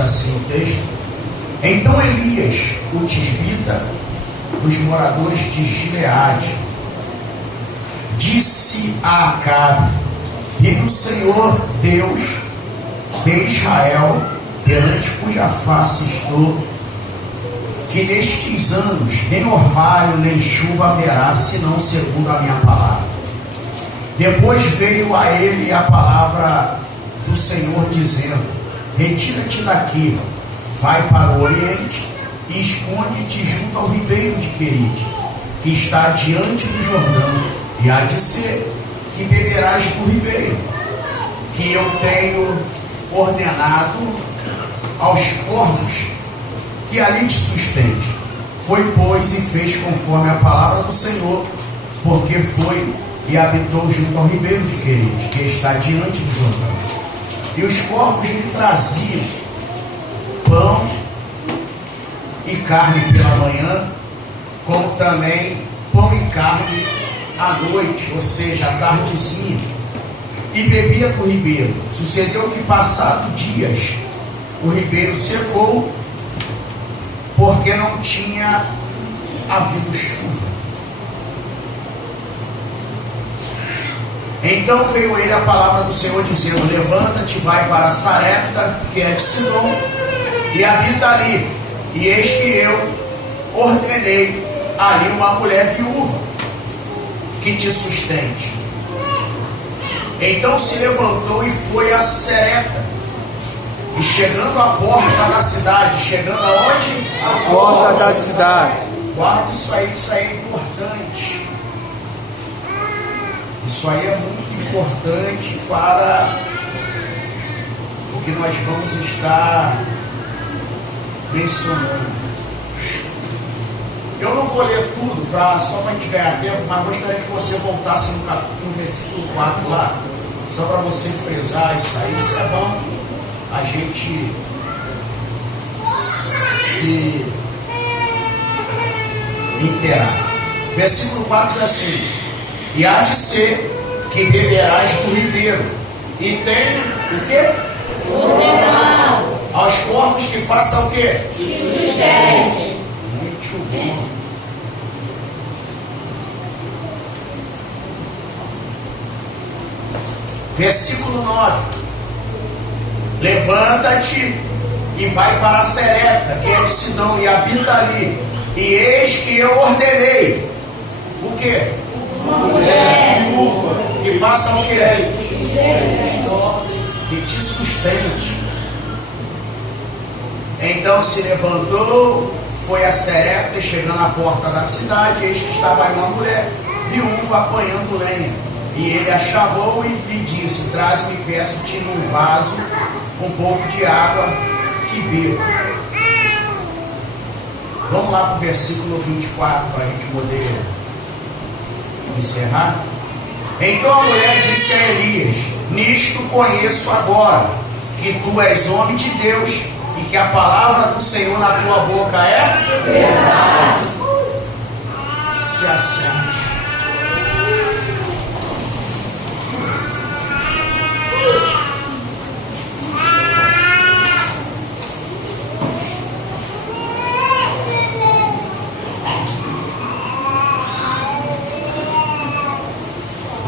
assim o texto: então Elias, o tisbita, dos moradores de Gileade, disse a Acabe: vive o Senhor Deus de Israel, perante cuja face estou, que nestes anos nem orvalho nem chuva haverá, senão segundo a minha palavra. Depois veio a ele a palavra do Senhor, dizendo: retira-te daqui, vai para o oriente e esconde-te junto ao ribeiro de Querite, que está diante do Jordão, e há de ser que beberás do ribeiro, que eu tenho ordenado aos corvos que ali te sustente. Foi, pois, e fez conforme a palavra do Senhor, porque foi e habitou junto ao ribeiro de Querite, que está diante do Jordão. E os corvos lhe traziam pão e carne pela manhã, como também pão e carne à noite, ou seja, à tardezinha, e bebia do ribeiro. Sucedeu que, passado dias, o ribeiro secou, porque não tinha havido chuva. Então veio ele a palavra do Senhor, dizendo: levanta-te, vai para Sarepta, que é de Sidom, e habita ali. E eis que eu ordenei ali uma mulher viúva que te sustente. Então se levantou e foi a Sarepta. E chegando à porta da cidade, chegando aonde? A porta da cidade. Guarda isso aí é importante. Isso aí é muito importante para o que nós vamos estar mencionando. Eu não vou ler tudo só para a gente ganhar tempo, mas gostaria que você voltasse no versículo 4 lá, só para você frisar isso aí. Isso é bom a gente se inteirar. Versículo 4 diz assim: e há de ser que beberás do ribeiro, e tem o quê? Ordenado Aos corvos que façam o quê? que sustente. Muito bom. Versículo 9: levanta-te e vai para a Sarepta, que é de Sidom, e habita ali. E eis que eu ordenei o quê? Uma mulher Que faça o quê? que Que te sustente. Então se levantou, foi a Sarepta, e chegando à porta da cidade, eis que estava aí uma mulher viúva apanhando lenha. E ele a chamou e lhe disse: traz-me, peço-te, num vaso um pouco de água que beba. Vamos lá para o versículo 24 para a gente poder encerrar. Então a mulher disse a Elias: nisto conheço agora que tu és homem de Deus, e que a palavra do Senhor na tua boca é verdade. Se assente.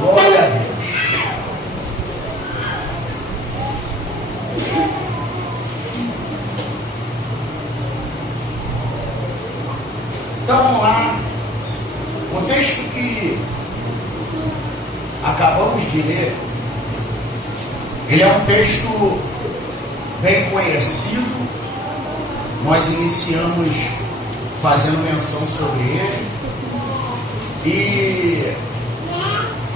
Glória a Deus. Então vamos lá. O texto que acabamos de ler, ele é um texto bem conhecido. Nós iniciamos fazendo menção sobre ele. E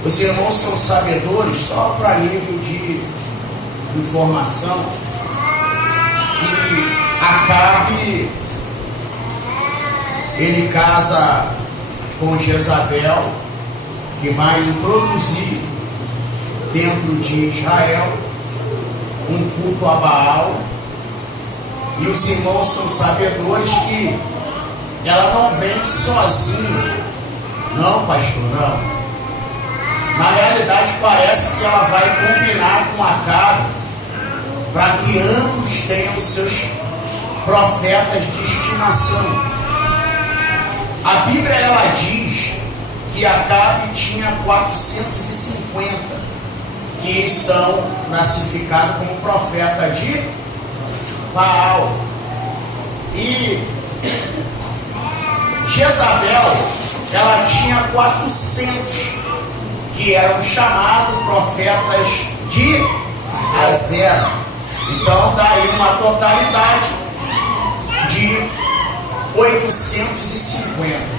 os irmãos são sabedores, só para nível de informação, que Acabe, ele casa com Jezabel, que vai introduzir dentro de Israel um culto a Baal. E os irmãos são sabedores que ela não vem sozinha. Não, pastor, não. Na realidade parece que ela vai combinar com Acabe para que ambos tenham os seus profetas de estimação. A Bíblia ela diz que Acabe tinha 450 que são classificados como profeta de Baal. E Jezabel ela tinha 400 que eram chamados profetas de Azera. Então daí uma totalidade de 850.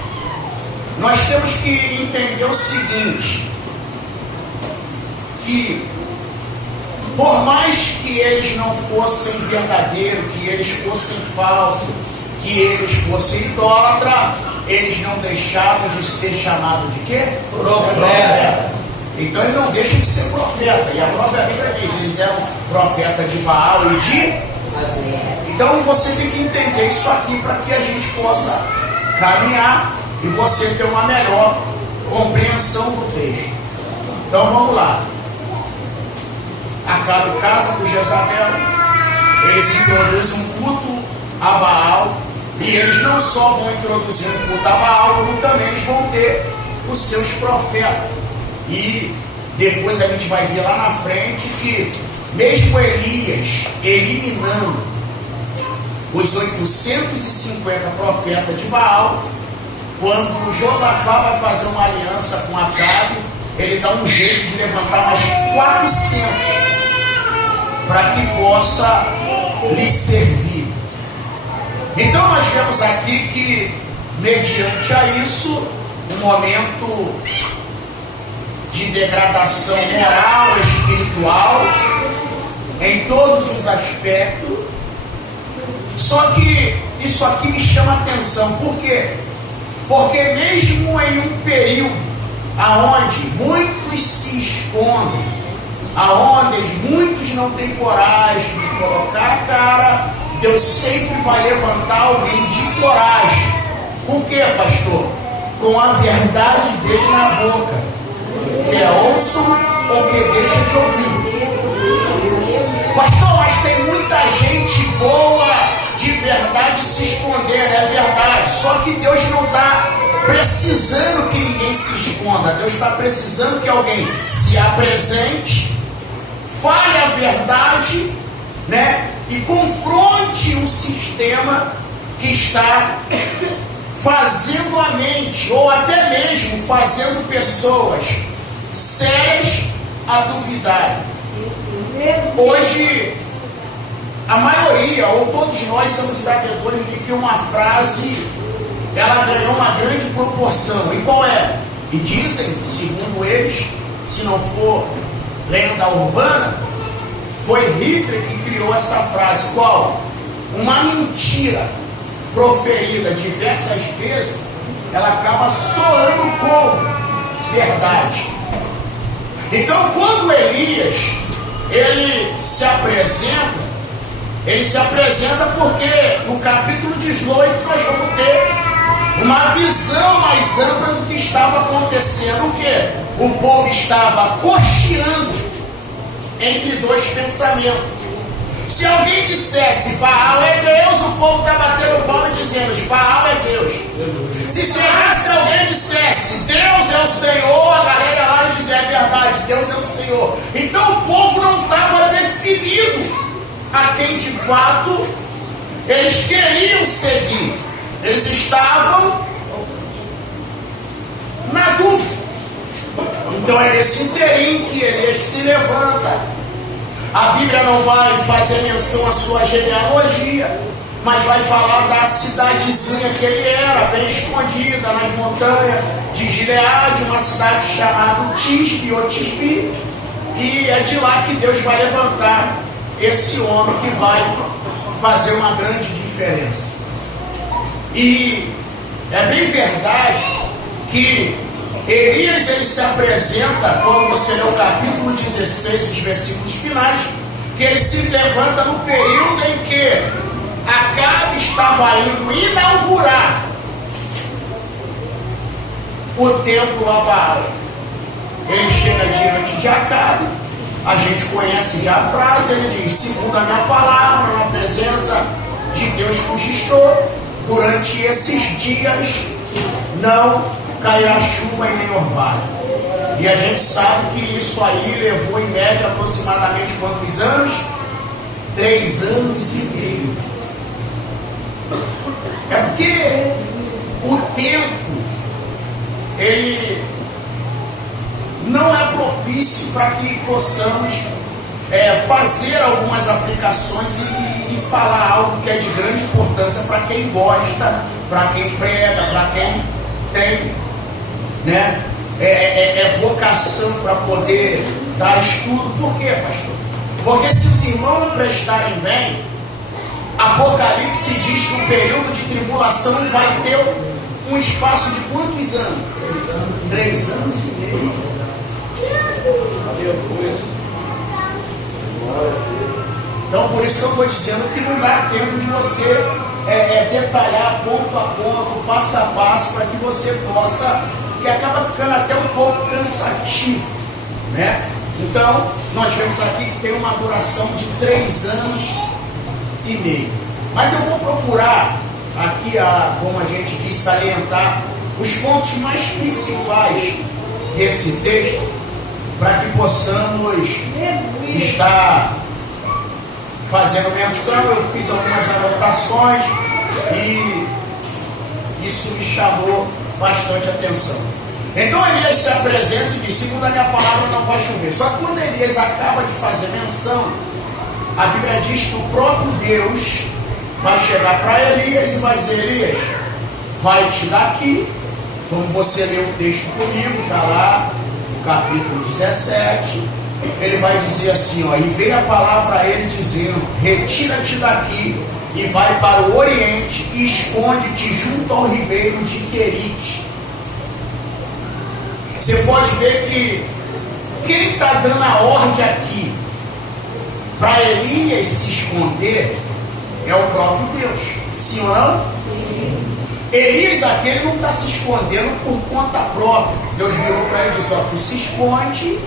Nós temos que entender o seguinte, que por mais que eles não fossem verdadeiros, que eles fossem falsos, que eles fossem idólatras, eles não deixavam de ser chamados de quê? Profeta. Então eles não deixam de ser profeta. E a própria Bíblia diz, eles eram profeta de Baal e de... Então você tem que entender isso aqui para que a gente possa caminhar e você ter uma melhor compreensão do texto. Então vamos lá. Acabe casa com Jezabel, eles introduzem um culto a Baal, e eles não só vão introduzir um culto a Baal, como também eles vão ter os seus profetas. E depois a gente vai ver lá na frente que mesmo Elias eliminando os 850 profetas de Baal, quando Josafá vai fazer uma aliança com Acabe, ele dá um jeito de levantar mais 400 para que possa lhe servir. Então nós vemos aqui que, mediante a isso, um momento de degradação moral, espiritual, em todos os aspectos. Só que isso aqui me chama a atenção. Por quê? Porque mesmo em um período aonde muitos se escondem, aonde muitos não têm coragem de colocar a cara, Deus sempre vai levantar alguém de coragem. Com o que, pastor? Com a verdade dele na boca. Quer ouçam ou que deixa de ouvir. Pastor, mas tem muita gente boa de verdade se escondendo, é verdade. Só que Deus não está precisando que ninguém se esconda. Deus está precisando que alguém se apresente, fale a verdade, né? E confronte um sistema que está fazendo a mente, ou até mesmo fazendo pessoas sérias a duvidar. Hoje, a maioria, ou todos nós, somos sabedores de que uma frase ela ganhou uma grande proporção. E qual é? E dizem, segundo eles, se não for lenda urbana, foi Hitler que criou essa frase. Qual? Uma mentira proferida diversas vezes, ela acaba soando como verdade. Então, quando Elias ele se apresenta porque no capítulo 18 nós vamos ter uma visão mais ampla do que estava acontecendo. O que? O povo estava cocheando entre dois pensamentos. Se alguém dissesse Baal é Deus, o povo está batendo palma e dizendo Baal é Deus. Se chegasse alguém e dissesse Deus é o Senhor, a galera lá ia dizer é verdade, Deus é o Senhor. Então o povo não estava definido a quem de fato eles queriam seguir. Eles estavam na dúvida. Então é nesse interim que Elias se levanta. A Bíblia não vai fazer menção à sua genealogia, mas vai falar da cidadezinha que ele era, bem escondida nas montanhas de Gileade, uma cidade chamada Tisbe ou Tisbi, e é de lá que Deus vai levantar esse homem que vai fazer uma grande diferença. E é bem verdade que Elias ele se apresenta, quando você lê o capítulo 16, os versículos finais, que ele se levanta no período em que Acabe estava indo inaugurar o templo a Baal. Ele chega diante de Acabe a gente conhece já a frase, ele diz: segundo a minha palavra, na presença de Deus que estou, durante esses dias não cairá chuva e nem orvalho. E a gente sabe que isso aí levou em média aproximadamente quantos anos? 3 anos e meio. É porque o tempo, ele não é propício para que possamos fazer algumas aplicações e falar algo que é de grande importância para quem gosta, para quem prega, para quem tem, né, vocação para poder dar estudo. Por quê, pastor? Porque se os irmãos não prestarem bem, Apocalipse diz que o período de tribulação vai ter um espaço de quantos anos? 3 anos e meio. Então, por isso que eu estou dizendo que não dá tempo de você detalhar ponto a ponto, passo a passo, para que você possa, que acaba ficando até um pouco cansativo, né? Então, nós vemos aqui que tem uma duração de 3 anos e meio. Mas eu vou procurar aqui, como a gente diz, salientar os pontos mais principais desse texto, para que possamos estar fazendo menção. Eu fiz algumas anotações e isso me chamou bastante atenção. Então Elias se apresenta e diz: segundo a minha palavra não vai chover. Só que quando Elias acaba de fazer menção, a Bíblia diz que o próprio Deus vai chegar para Elias e vai dizer: Elias, vai-te daqui. Como você leu o texto comigo, está lá no capítulo 17, ele vai dizer assim, ó: e veio a palavra a ele dizendo: retira-te daqui e vai para o oriente e esconde-te junto ao ribeiro de Querite. Você pode ver que quem está dando a ordem aqui para Elias se esconder é o próprio Deus. Sim ou não? Sim. Elias aqui, ele não está se escondendo por conta própria. Deus virou para ele e disse: ó, tu se esconde.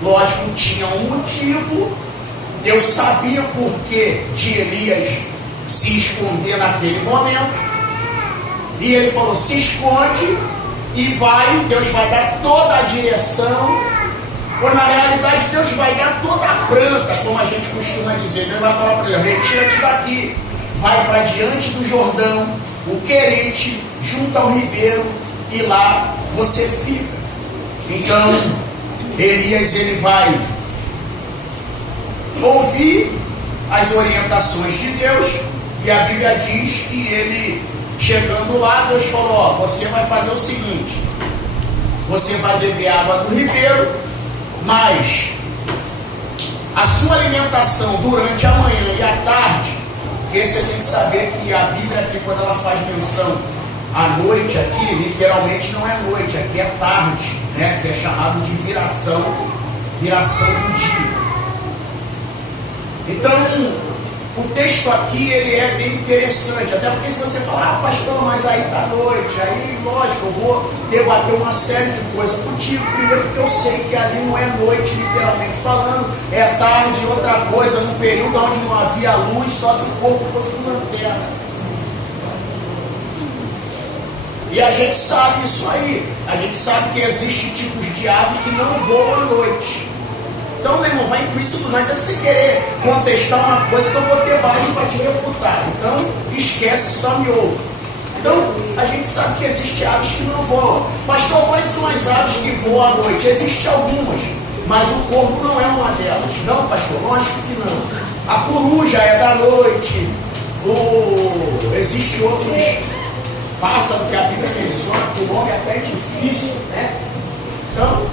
Lógico, tinha um motivo. Deus sabia o porquê de Elias se esconder naquele momento. E ele falou: se esconde e vai. Deus vai dar toda a direção. Ou na realidade, Deus vai dar toda a planta, como a gente costuma dizer. Deus vai falar para ele: retira-te daqui, vai para diante do Jordão, o Querite, junto ao ribeiro, e lá você fica. Então, Elias, ele vai ouvir as orientações de Deus, e a Bíblia diz que ele, chegando lá, Deus falou: ó, você vai fazer o seguinte, você vai beber água do ribeiro, mas a sua alimentação durante a manhã e a tarde, porque você tem que saber que a Bíblia aqui, quando ela faz menção à noite aqui, literalmente não é noite, aqui é tarde, né? Que é chamado de viração do dia. Então, o texto aqui, ele é bem interessante, até porque se você falar: ah, pastor, mas aí está noite, aí lógico, eu vou debater uma série de coisas contigo. Primeiro, porque eu sei que ali não é noite, literalmente falando, é tarde. Outra coisa, num período onde não havia luz, só se o corpo fosse uma lanterna. E a gente sabe isso aí, a gente sabe que existem tipos de ave que não voam à noite. Então, meu irmão, vai com isso tudo. Não adianta você querer contestar uma coisa que eu vou ter base para te refutar. Então, esquece, só me ouve. Então, a gente sabe que existem aves que não voam. Pastor, quais são as aves que voam à noite? Existem algumas, mas o corvo não é uma delas. Não, pastor, lógico que não. A coruja é da noite. Existe outros pássaros que a Bíblia menciona, que o homem é até difícil, né? Então,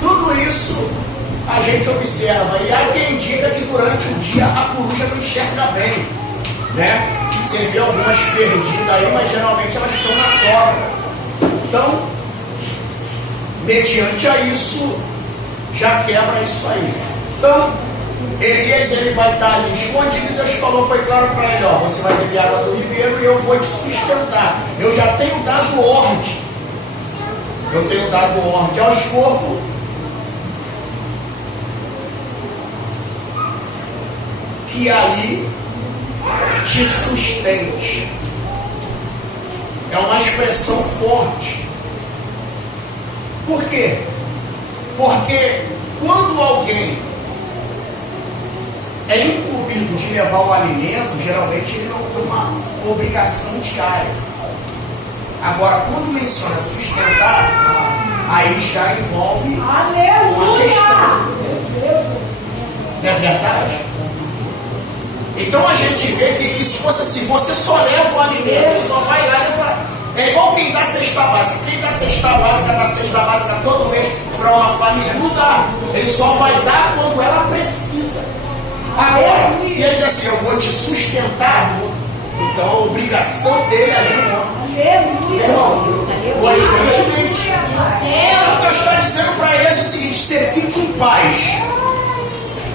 tudo isso a gente observa, e há quem diga que durante o dia a coruja não enxerga bem, né? Você vê algumas perdidas aí, mas geralmente elas estão na cobra. Então, mediante a isso, já quebra isso aí. Então, Elias, ele vai estar ali escondido, e Deus falou, foi claro para ele: ó, você vai beber água do ribeiro e eu vou te sustentar. Eu já tenho dado ordem. Eu tenho dado ordem aos corpos que ali te sustente. É uma expressão forte. Por quê? Porque quando alguém é incumbido de levar o alimento, geralmente ele não tem uma obrigação diária. Agora, quando menciona sustentar, aí já envolve uma questão. Não é verdade? Então a gente vê que se fosse assim, você só leva o alimento, ele só vai lá e levar. É igual quem dá cesta básica. Quem dá cesta básica todo mês para uma família. Não dá. Ele só vai dar quando ela precisa. Agora, se ele diz assim, eu vou te sustentar, então a obrigação dele ali, irmão, constantemente. Então Deus está dizendo para eles o seguinte: você fica em paz,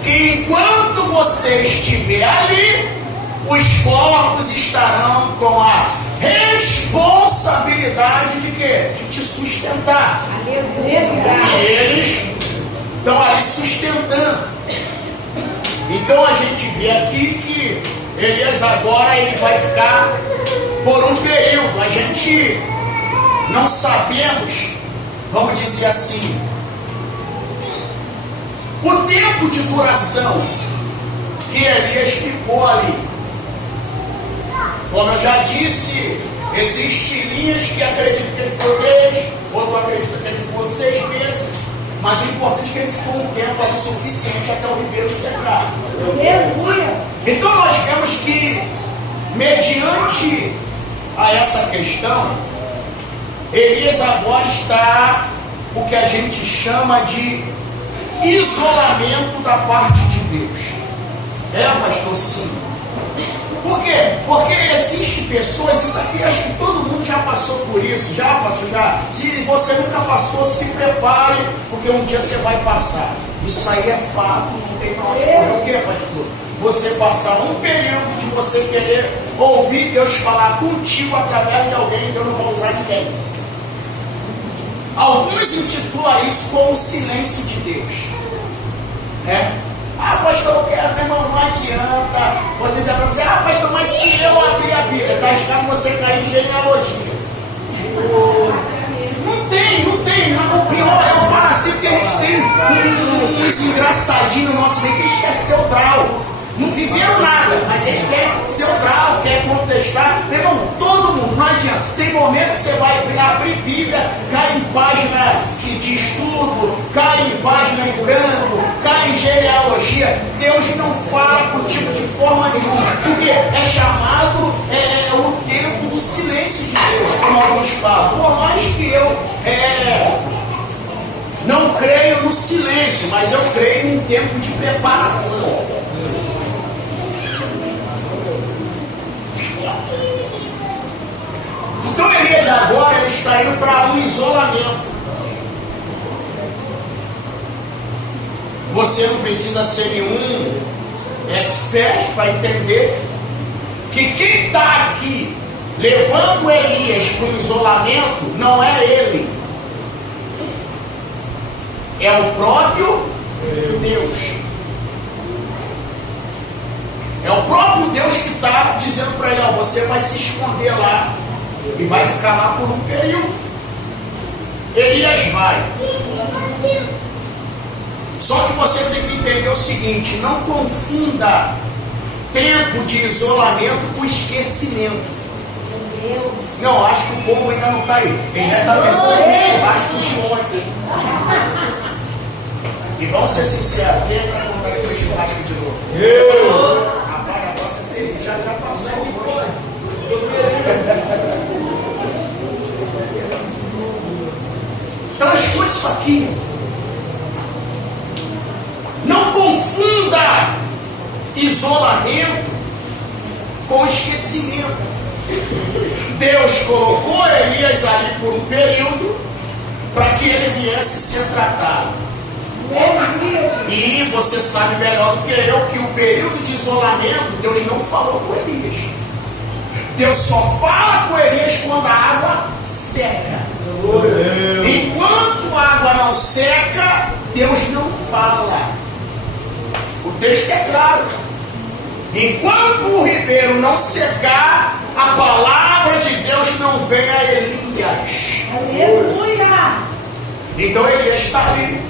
que enquanto você estiver ali, os corpos estarão com a responsabilidade de quê? De te sustentar. E eles estão ali sustentando. Então a gente vê aqui que Elias agora ele vai ficar por um período. A gente não sabemos, vamos dizer assim, o tempo de duração que Elias ficou ali. Como eu já disse, existem linhas que acreditam que ele ficou 3, outro acredita que ele ficou 6 meses, mas o importante é que ele ficou um tempo ali suficiente até o ribeiro secar. Então nós vemos que, mediante a essa questão, Elias agora está o que a gente chama de isolamento da parte de Deus. Pastor, sim. Por quê? Porque existem pessoas, isso aqui acho que todo mundo já passou por isso, já. Se você nunca passou, se prepare, porque um dia você vai passar. Isso aí é fato, não tem pra onde correr. O que, pastor? Você passar um período de você querer ouvir Deus falar contigo através de alguém, Deus não vai usar ninguém. Alguns intitulam isso como silêncio de Deus. Pastor, eu quero, meu irmão, não adianta. Vocês vão dizer, pastor, mas se eu abrir a Bíblia, está escrito você cair em genealogia. Não tem. O pior, eu falo assim, porque a gente tem uns engraçadinhos no nosso meio que eles querem ser o grau. Não viveram nada, mas eles querem ser o grau, querem contestar. Meu irmão, todo mundo, não adianta. Tem momento que você vai abrir Bíblia, cai em página de estudo, cai em página em branco, cai em genealogia. Deus não fala contigo de forma nenhuma, porque é chamado o tempo do silêncio de Deus, como alguns falam. Por mais que eu não creio no silêncio, mas eu creio em um tempo de preparação. Então Elias agora ele está indo para um isolamento. Você não precisa ser nenhum expert para entender que quem está aqui levando Elias para o isolamento não é ele, é o próprio Deus. É o próprio Deus que está dizendo para ele: você vai se esconder lá e vai ficar lá por um período. Elias vai. Só que você tem que entender o seguinte: não confunda tempo de isolamento com esquecimento. Não, acho que o povo ainda não está aí. Ainda está pensando no churrasco de ontem. E vamos ser sinceros, quem está com vontade de comer churrasco de novo? Rapaz, a nossa TV já passou hoje. Então escute isso aqui. Não confunda isolamento com esquecimento. Deus colocou Elias ali por um período para que ele viesse ser tratado. E você sabe melhor do que eu que o período de isolamento Deus não falou com Elias. Deus só fala com Elias quando a água seca. Enquanto a água não seca, Deus não fala. O texto é claro. Enquanto o ribeiro não secar, a palavra de Deus não vem a Elias. Aleluia! Então Elias está ali,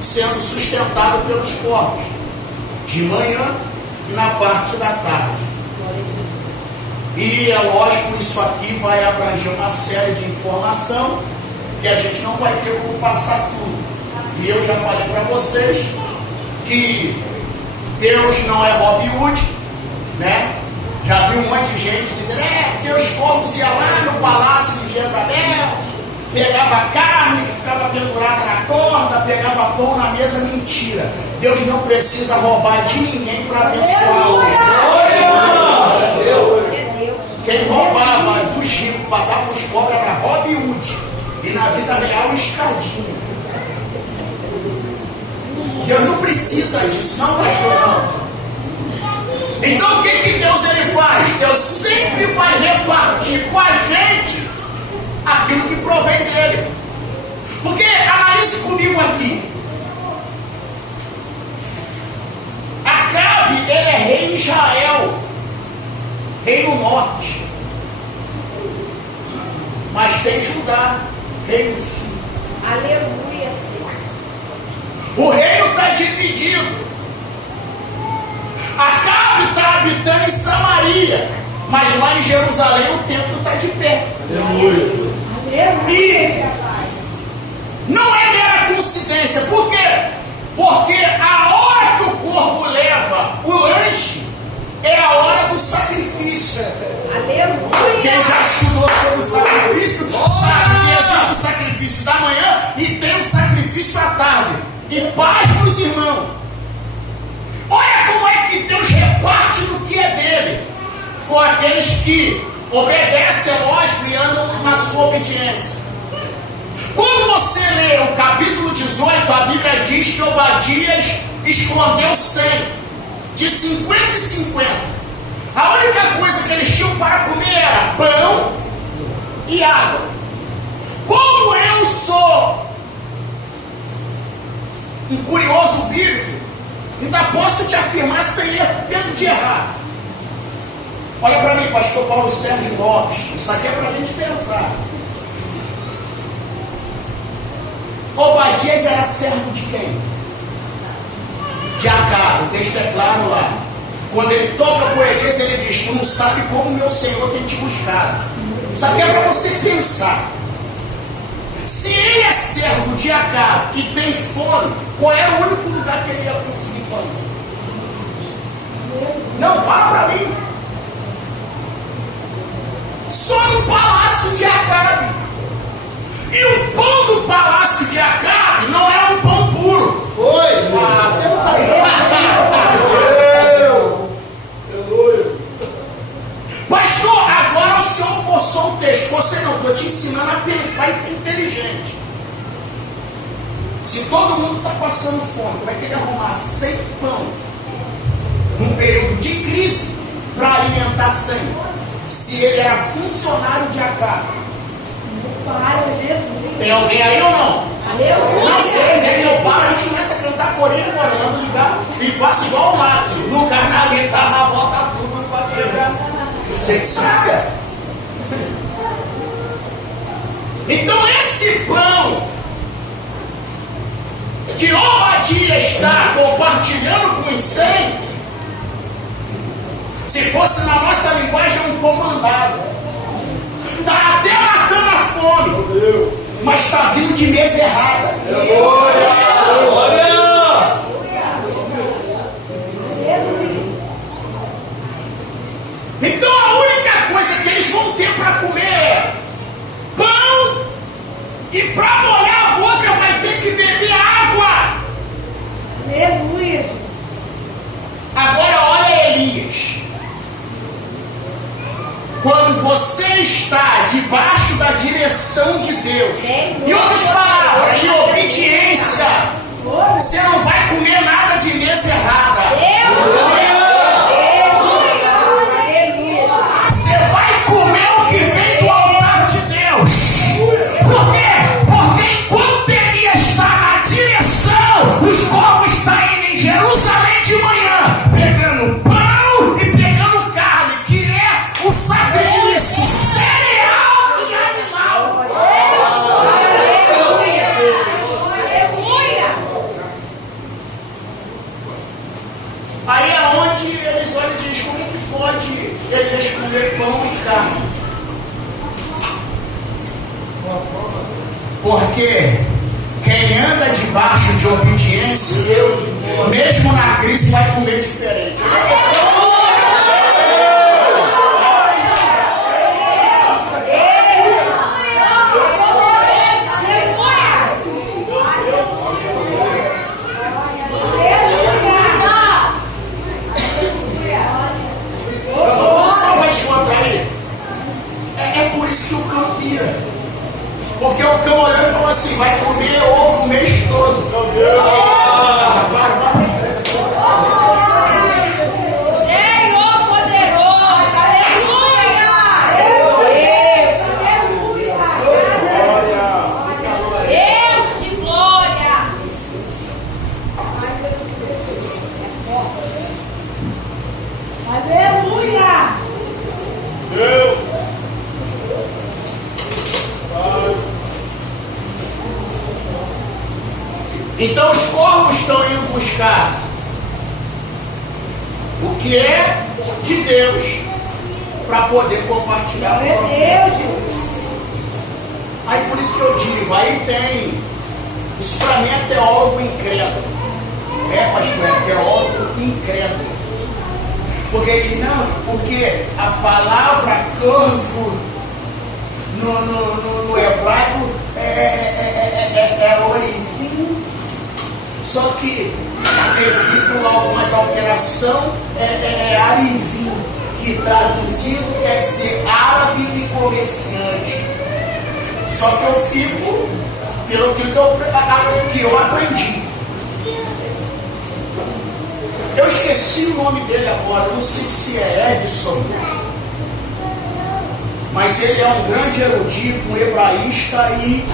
sendo sustentado pelos corvos, de manhã e na parte da tarde. E é lógico, isso aqui vai abranger uma série de informação que a gente não vai ter como passar tudo. E eu já falei para vocês que Deus não é Robin Hood, né? Já vi um monte de gente dizendo, porque os corvos iam lá no palácio de Jezabel, pegava carne que ficava pendurada na corda, pegava pão na mesa. Mentira. Deus não precisa roubar de ninguém para abençoar. Quem roubava dos ricos para dar para os pobres era Robin Hood. E na vida real, escadinha. Deus não precisa disso, não, pastor, não. Então o que Deus ele faz? Deus sempre vai repartir com a gente aquilo que provém dele. Porque, analise comigo aqui. Acabe, ele é rei de Israel, rei no norte. Mas tem Judá, rei no sul. Aleluia, Senhor. O reino está dividido. Acabe está habitando em Samaria, mas lá em Jerusalém o templo está de pé. Aleluia. E não é mera coincidência. Por quê? Porque a hora que o corvo leva o lanche é a hora do sacrifício. Aleluia. Quem já estudou sobre o sacrifício sabe que existe o sacrifício da manhã e tem o sacrifício à tarde. E paz nos irmãos. Olha como é que Deus reparte no que é dele, com aqueles que obedecem, lógico, e andam na sua obediência. Quando você lê o capítulo 18, a Bíblia diz que Obadias escondeu 100, de 50 e 50. A única coisa que eles tinham para comer era pão e água. Como eu sou um curioso bíblico, ainda posso te afirmar sem medo de errar. Olha para mim, pastor Paulo Sérgio Lopes, isso aqui é para a gente pensar. Obadias era servo de quem? De Acabe. O texto é claro lá. Quando ele toca por Elias, ele diz, tu não sabe como meu Senhor tem te buscado. Isso aqui é para você pensar. Se ele é servo de Acabe e tem fome, qual é o único lugar que ele ia conseguir fome? Não, fala para mim. Só no palácio de Acabe. E o pão do palácio de Acabe não é um pão puro. Foi. Você não está Pastor, agora o senhor forçou o texto. Você não, estou te ensinando a pensar e ser inteligente. Se todo mundo está passando fome, como é que ele arrumar 100 pão num período de crise para alimentar 100? Se ele era funcionário de Acabe. Tem alguém aí ou não? Aleluia. Não, se ele dizer que eu paro, a gente começa a cantar coreano agora, manda ligar e faço igual o Max. No carnal, guitarra, bota tudo para quebrar. Você que sabe. Então esse pão que Obadias está compartilhando com os 100, se fosse na nossa linguagem, é um pão mandado. Está até matando a fome, mas está vindo de mesa errada. Então a única coisa que eles vão ter para comer é pão, e para molhar a boca vai ter que beber água. Aleluia. Agora olha Elias. Quando você está debaixo da direção de Deus, em outras palavras, em obediência, você não vai comer nada de mesa errada. Você vai comer o que vem do altar de Deus. Por quê? Porque enquanto Elias está na direção, os corvos estão indo em Jerusalém de manhã, pegando pão Porque quem anda debaixo de obediência, mesmo na crise, vai comer diferente. É por isso que o cão pira. Porque o cão olhou e falou assim: vai comer ovo o mês todo. Senhor poderoso, aleluia! Deus de glória! Aleluia! Então os corvos estão indo buscar o que é de Deus para poder compartilhar com Deus. Aí por isso que eu digo, aí tem, isso para mim é teólogo incrédulo. É, pastor, é teólogo incrédulo. Porque ele não, porque a palavra corvo no hebraico é orivinho. Só que, devido a algumas alterações, é arivim, que traduzido quer dizer árabe e comerciante. Só que eu fico pelo que eu aprendi. Eu esqueci o nome dele agora, não sei se é Edson, mas ele é um grande erudito, um hebraísta e,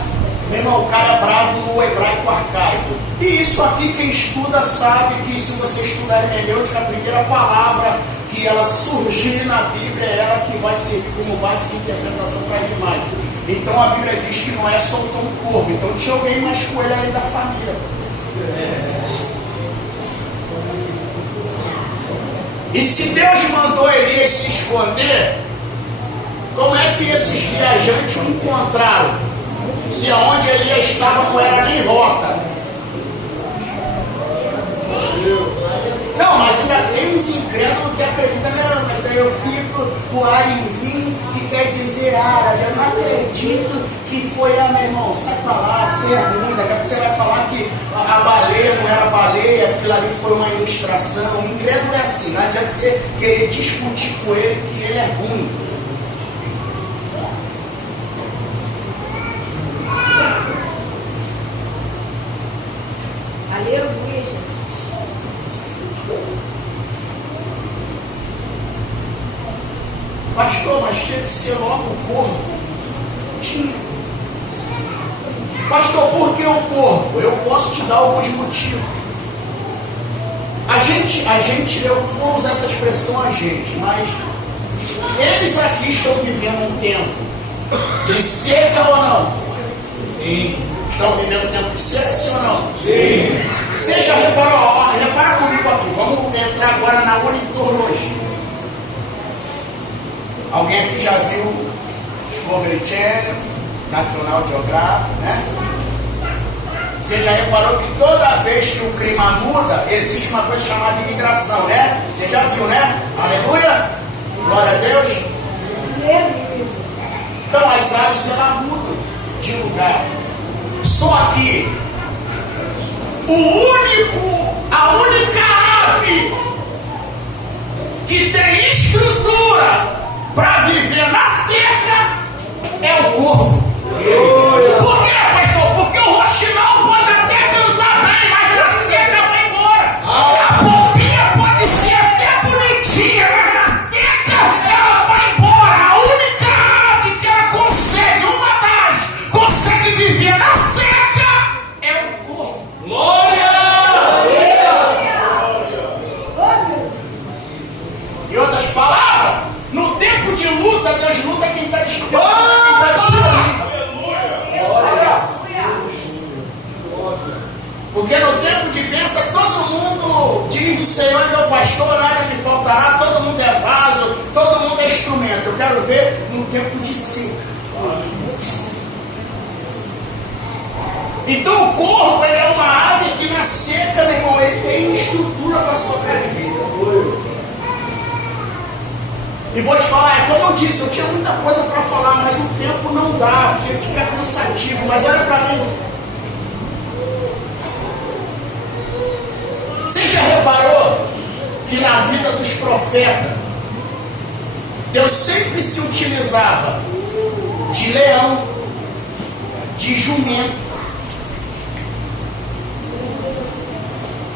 meu irmão, o cara é bravo no hebraico arcaico. E isso aqui, quem estuda sabe que se você estudar hermenêutica, a primeira palavra que ela surgir na Bíblia é ela que vai servir como base de interpretação para demais. Então a Bíblia diz que Noé soltou um corvo, então tinha alguém mais com ele ali da família. E se Deus mandou Elias se esconder, como é que esses viajantes o encontraram? Se aonde Elias estava não era nem rota. Não, mas ainda tem uns incrédulos que acreditam, não, mas daí eu fico com arivim, que quer dizer árabe. Eu não acredito que foi a, meu irmão, sai pra lá, você é ruim, daqui a pouco você vai falar que a baleia não era baleia, aquilo ali foi uma ilustração. O incrédulo é assim, não adianta você querer discutir com ele que ele é ruim. Aleluia, gente. Pastor, mas tinha que ser logo o corvo. Tinha. Pastor, por que o corvo? Eu posso te dar alguns motivos. Eu vou usar essa expressão mas eles aqui estão vivendo um tempo de seca ou não? Sim. Estão vivendo um tempo de seca, sim ou não? Sim. Você já reparou? Repara comigo aqui. Vamos entrar agora na ornitologia. Alguém aqui já viu Discovery Channel, National Geographic, né? Você já reparou que toda vez que o clima muda, existe uma coisa chamada imigração, né? Você já viu, né? Aleluia! Glória a Deus! Então as aves elas mudam de lugar. Só que a única ave que tem estrutura para viver na seca é o corvo. Por quê, pastor? Porque o roxinol pode até cantar bem, mas na seca vai embora. A pombinha pode ser até bonitinha, mas na seca ela vai embora. A única ave que ela consegue, consegue viver na seca é o corvo. Glória! Em outras palavras, no tempo de luta, Deus luta quem está disponível. Porque no tempo de bênção, todo mundo diz: o Senhor é meu pastor, nada me faltará, todo mundo é vaso, todo mundo é instrumento. Eu quero ver no tempo de seca. Então o corvo ele é uma ave que na seca, meu irmão, ele tem estrutura para sobreviver. E vou te falar, como eu disse, eu tinha muita coisa para falar, mas o tempo não dá, porque fica cansativo. Mas olha para mim. Você já reparou que na vida dos profetas, Deus sempre se utilizava de leão, de jumento,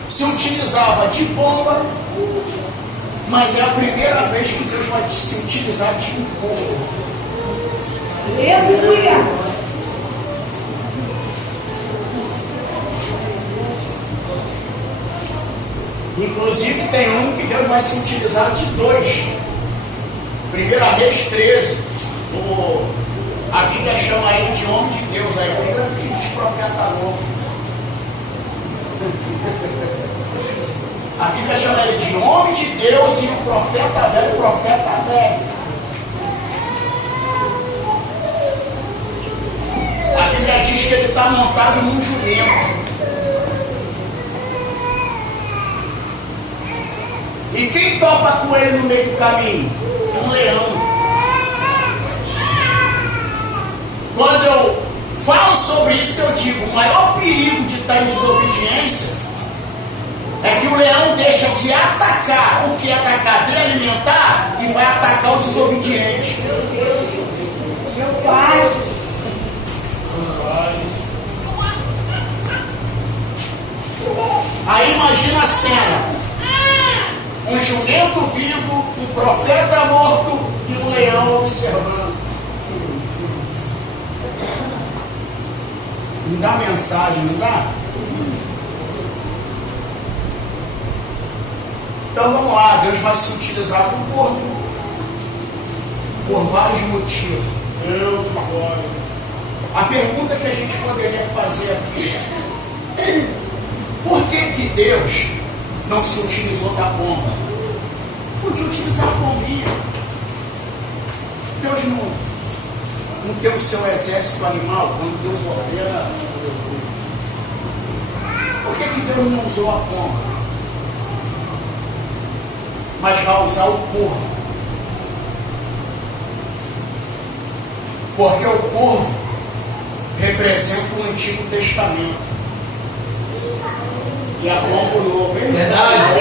se utilizava de pomba, mas é a primeira vez que Deus vai se utilizar de um corvo. Aleluia! Inclusive tem um que Deus vai se utilizar de dois. 1 Reis 13. A Bíblia chama ele de homem de Deus. Aí o Bíblia diz profeta novo. A Bíblia chama ele de homem de Deus e o profeta velho. A Bíblia diz que ele está montado num jumento. E quem topa com ele no meio do caminho? Um leão. Quando eu falo sobre isso, eu digo, o maior perigo de estar em desobediência é que o leão deixa de atacar o que é atacar, de alimentar, e vai atacar o desobediente. Meu pai! Aí imagina a cena: um jumento vivo, um profeta morto e um leão observando. Não dá mensagem, não dá? Então vamos lá, Deus vai se utilizar do corvo por vários motivos. A pergunta que a gente poderia fazer aqui é: por que Deus não se utilizou da pomba? Podia utilizar a pombinha. Deus não tem o seu exército animal quando Deus ordena. Por que Deus não usou a pomba? Mas vai usar o corvo. Porque o corvo representa o Antigo Testamento. E a pomba o Novo, hein? Verdade.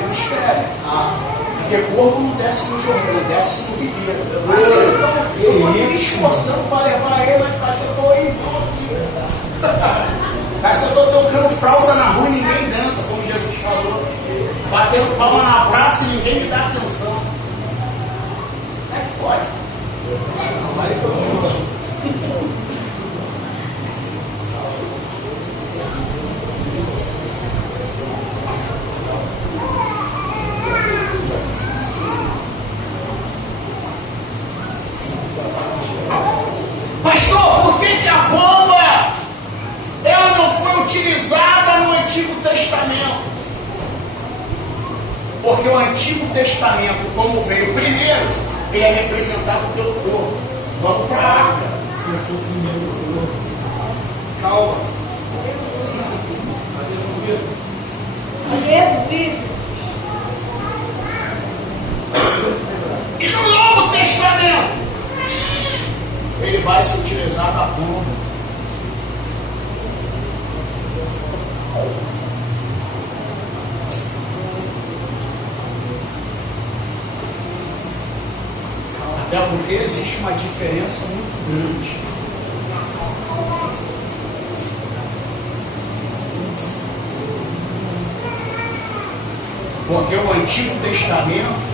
É mistério. Porque corvo não desce no Jordão, desce no Ribeiro. Mas eu estou me esforçando para levar ele, mas parece que eu estou indo. Parece que eu estou tocando flauta na rua e ninguém dança, como Jesus falou. Batendo palma na praça e ninguém me dá atenção. Como é que pode? Pastor, por que a pomba ela não foi utilizada no Antigo Testamento? Porque o Antigo Testamento, como veio primeiro, ele é representado pelo corvo. Vamos para a arca. Calma. Aleluia! E no Novo Testamento, ele vai se utilizar da pomba. Até porque existe uma diferença muito grande. Porque o Antigo Testamento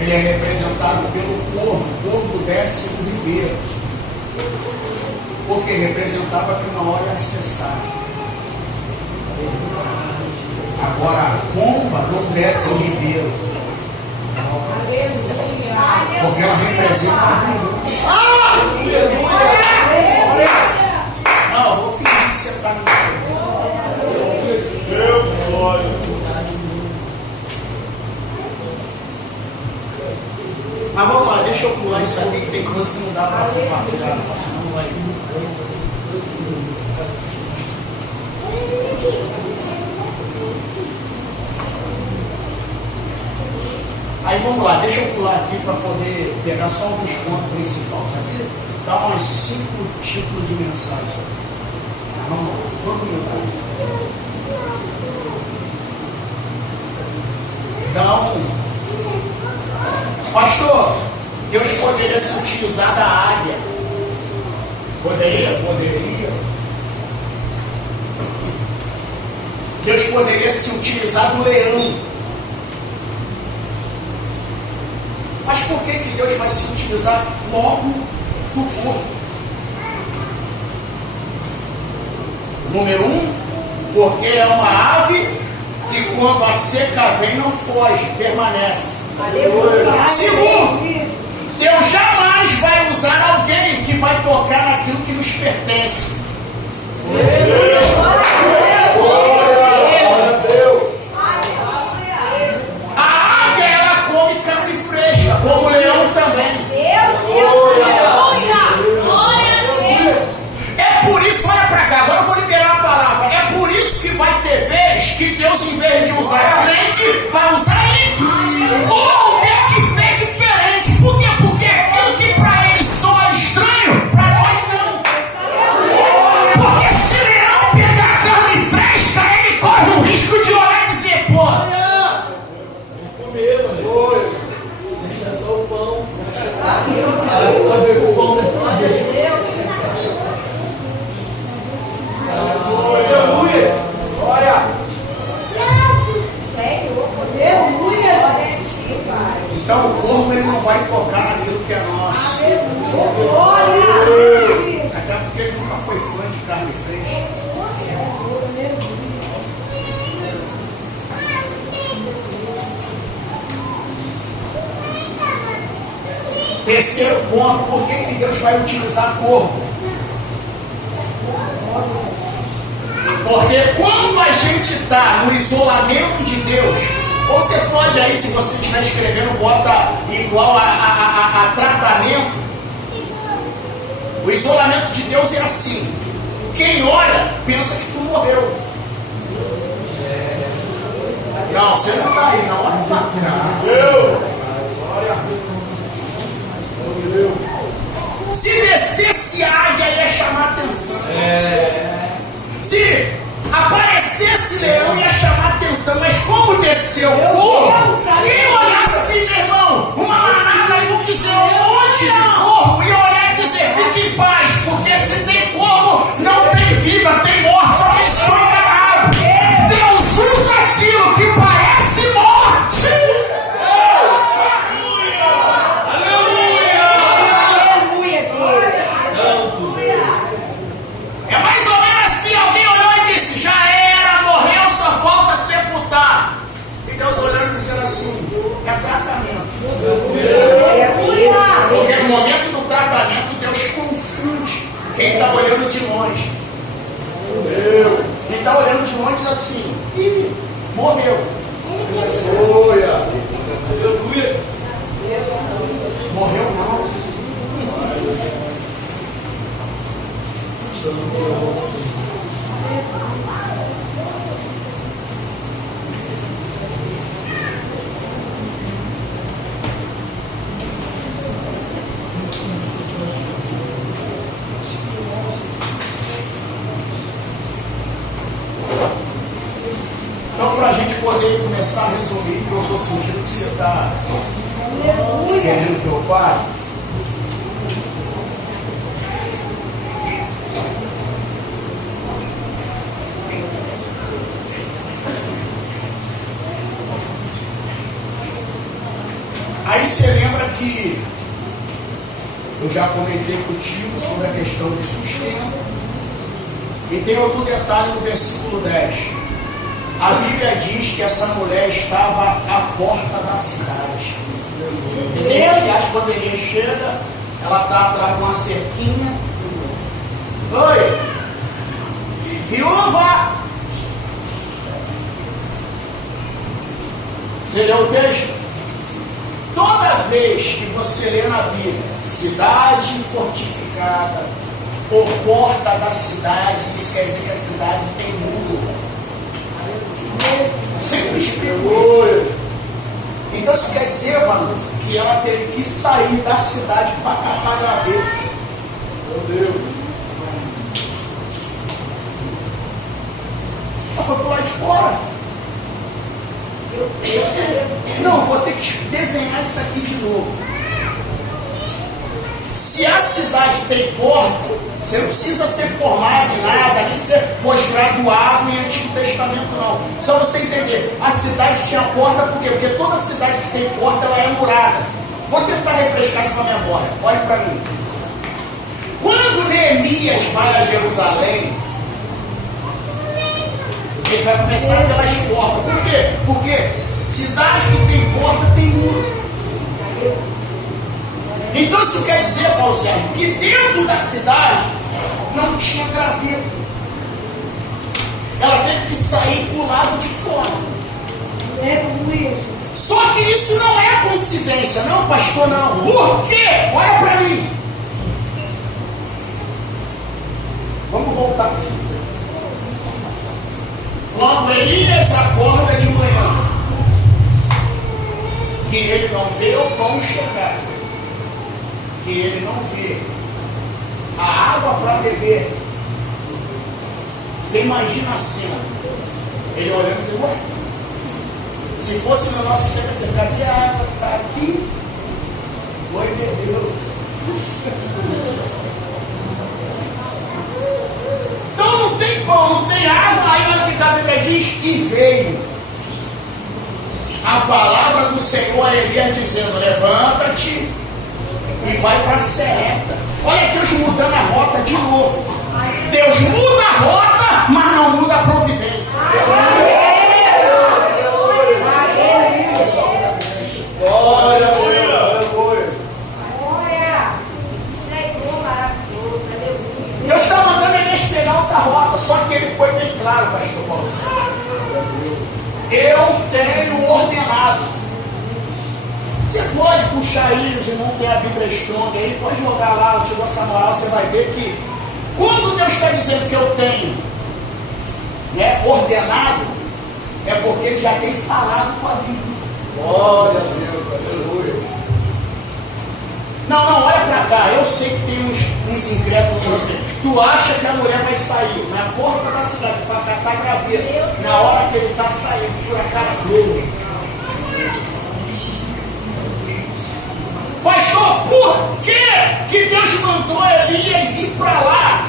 ele é representado pelo corvo. O corvo desce no ribeiro. Porque representava que uma hora ia cessar. Agora a pomba não desce no ribeiro. Porque ela representa a abundância. Mas vamos lá, deixa eu pular isso aqui que tem coisa que não dá para compartilhar, senão não vai. Aí vamos lá, deixa eu pular aqui para poder pegar só alguns pontos principais. Isso aqui dá umas 5 títulos de mensagem. Vamos lá, vamos mudar. Então, pastor, Deus poderia se utilizar da águia. Poderia? Poderia. Deus poderia se utilizar do leão. Mas por que Deus vai se utilizar logo do corpo? Número 1, porque é uma ave que quando a seca vem não foge, permanece. Segundo, Deus jamais vai usar alguém que vai tocar naquilo que nos pertence. A águia, ela come carne fresca, como o leão também. É por isso, olha pra cá, agora eu vou liberar a palavra. É por isso que vai ter vez que Deus, em vez de usar crente, vai usar ele. Ou alguém de fé diferente. Por quê? Porque aquilo que pra eles soa estranho, pra nós não. Porque se o leão pegar carne fresca, ele corre o risco de olhar e dizer, pô, deixa só o pão. Só ver o pão dessa vez. então o corpo ele não vai tocar naquilo que é nosso. Até porque ele nunca foi fã de carne fresca. Terceiro ponto, por que Deus vai utilizar corpo? Porque quando a gente está no isolamento de Deus, ou você pode aí, se você estiver escrevendo, bota igual a tratamento. O isolamento de Deus é assim: quem olha pensa que tu morreu. Não, você não está aí, não, olha pra cá. Se descesse a águia, ia chamar atenção. Se aparecesse leão, ia chamar atenção. Mas como desceu o corpo, quem olhasse, meu irmão, uma manada ali, vão dizer um monte de corpo, e olhar e dizer, fique em paz, porque se tem corpo, não tem vida, tem morte, só que eles estão enganados. Deus usa aquilo que parece morte. É mais ou menos assim, alguém olhou e disse, já era, morreu, só falta sepultar. E Deus olhando e dizendo assim, é tratamento. Porque no momento do tratamento, Deus confunde quem está olhando de longe. Quem está olhando de longe diz assim, ih, morreu. Diz assim, morreu não. Então, para a gente poder começar a resumir, que eu estou sentindo que você está querendo que eu pare. Aí você lembra que eu já comentei contigo sobre a questão de sustento. E tem outro detalhe no versículo 10. A Bíblia diz que essa mulher estava à porta da cidade. E tem gente que acha que quando ele chega, ela está atrás de uma cerquinha. Oi! Viúva! Você leu o texto? Toda vez que você lê na Bíblia, cidade fortificada, ou porta da cidade, isso quer dizer que a cidade tem muro. Sempre explicou isso. Então isso quer dizer, Vanessa, que ela teve que sair da cidade para catar graveto. Meu Deus. Ela foi pro lado de fora. Não, vou ter que desenhar isso aqui de novo. Se a cidade tem porta, você não precisa ser formado em nada, nem ser pós-graduado em Antigo Testamento, não. Só você entender, a cidade tinha porta por quê? Porque toda cidade que tem porta, ela é murada. Vou tentar refrescar isso na memória. Olhe para mim. Quando Neemias vai a Jerusalém, ele vai começar pelas portas. Por quê? Porque cidade que tem porta tem muro. Então isso quer dizer, Paulo Sérgio, que dentro da cidade não tinha graveto. Ela teve que sair pro lado de fora. Só que isso não é coincidência, não, pastor, não. Por quê? Olha para mim. Vamos voltar. Quando Elias acorda de manhã, que ele não vê o pão chegar, que ele não vê a água para beber, você imagina a cena, ele olhando e dizendo, ué, se fosse no nosso tempo, você cadê a água que está aqui? Foi bebeu. Então não tem pão, não tem água, aí olha o que a Bíblia diz, e veio a palavra do Senhor a Elias dizendo, levanta-te e vai para Serepta. Olha Deus mudando a rota de novo. Deus muda a rota, mas não muda a providência. Glória a Deus. Deus está mandando Elias pegar outra rota, só que ele foi bem claro, pastor Paulo Sérgio. Eu tenho ordenado. Você pode puxar aí, os irmãos têm a Bíblia Strong aí, pode jogar lá, eu te dou essa moral, você vai ver que quando Deus está dizendo que eu tenho, né, ordenado, é porque Ele já tem falado com a Bíblia. Glória a Deus, aleluia. Não, olha pra cá, eu sei que tem uns incrédulos. Tu acha que a mulher vai sair na porta da cidade para catar graveto, na hora que ele está saindo, por acaso? Pastor, por que Deus mandou Elias ir para lá?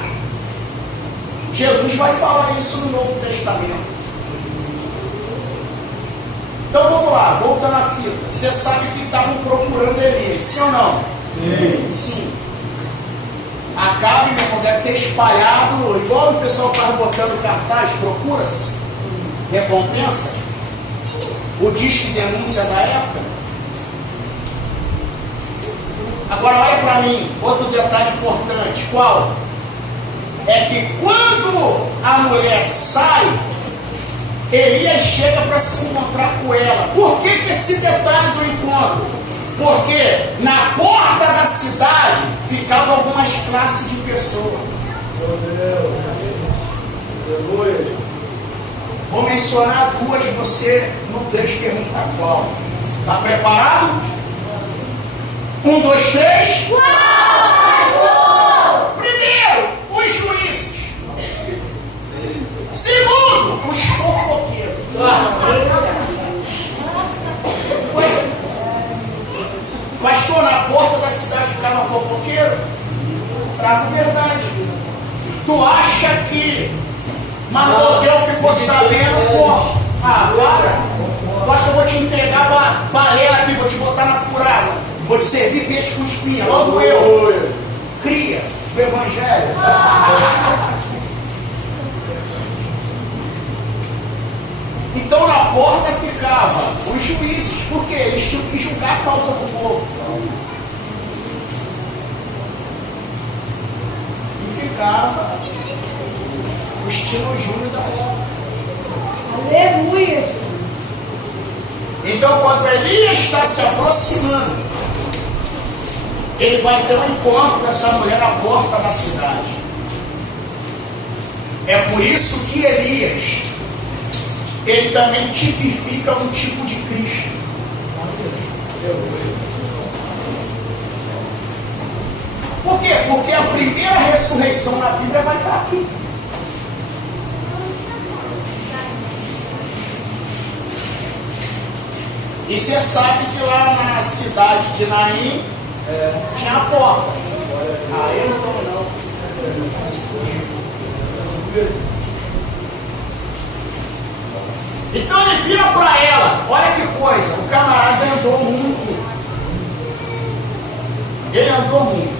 Jesus vai falar isso no Novo Testamento. Então vamos lá, voltando à fita. Você sabe que estavam procurando Elias, sim ou não? Sim. Sim. Acabe, meu irmão, deve ter espalhado, igual o pessoal estava botando cartaz, procura-se, recompensa, o disque denúncia da época. Agora olha para mim, outro detalhe importante, qual? É que quando a mulher sai, Elias chega para se encontrar com ela. Por que esse detalhe do encontro? Porque na porta da cidade ficavam algumas classes de pessoas. Vou mencionar duas, você no 3 pergunta qual. Está preparado? 1, 2, 3. Primeiro, os juízes. Segundo, os fofoqueiros. Pastor, na porta da cidade ficava fofoqueiro? Trago verdade. Tu acha que Mardoqueu ficou sabendo, pô? Ah, para. Tu acha que eu vou te entregar balela aqui, vou te botar na furada? Vou te servir peixe com espinha, logo eu. Cria do Evangelho. Então na porta ficava os juízes, porque eles tinham que julgar a causa do povo. E ficava o estilo Júnior da época. Aleluia, Jesus. Então quando Elias está se aproximando, ele vai ter um encontro com essa mulher à porta da cidade. É por isso que Elias, ele também tipifica um tipo de Cristo. Por quê? Porque a primeira ressurreição na Bíblia vai estar aqui. E você sabe que lá na cidade de Naim tinha a porta. Ah, eu não estou não. Então ele vira para ela. Olha que coisa, o camarada andou muito. Ele andou muito.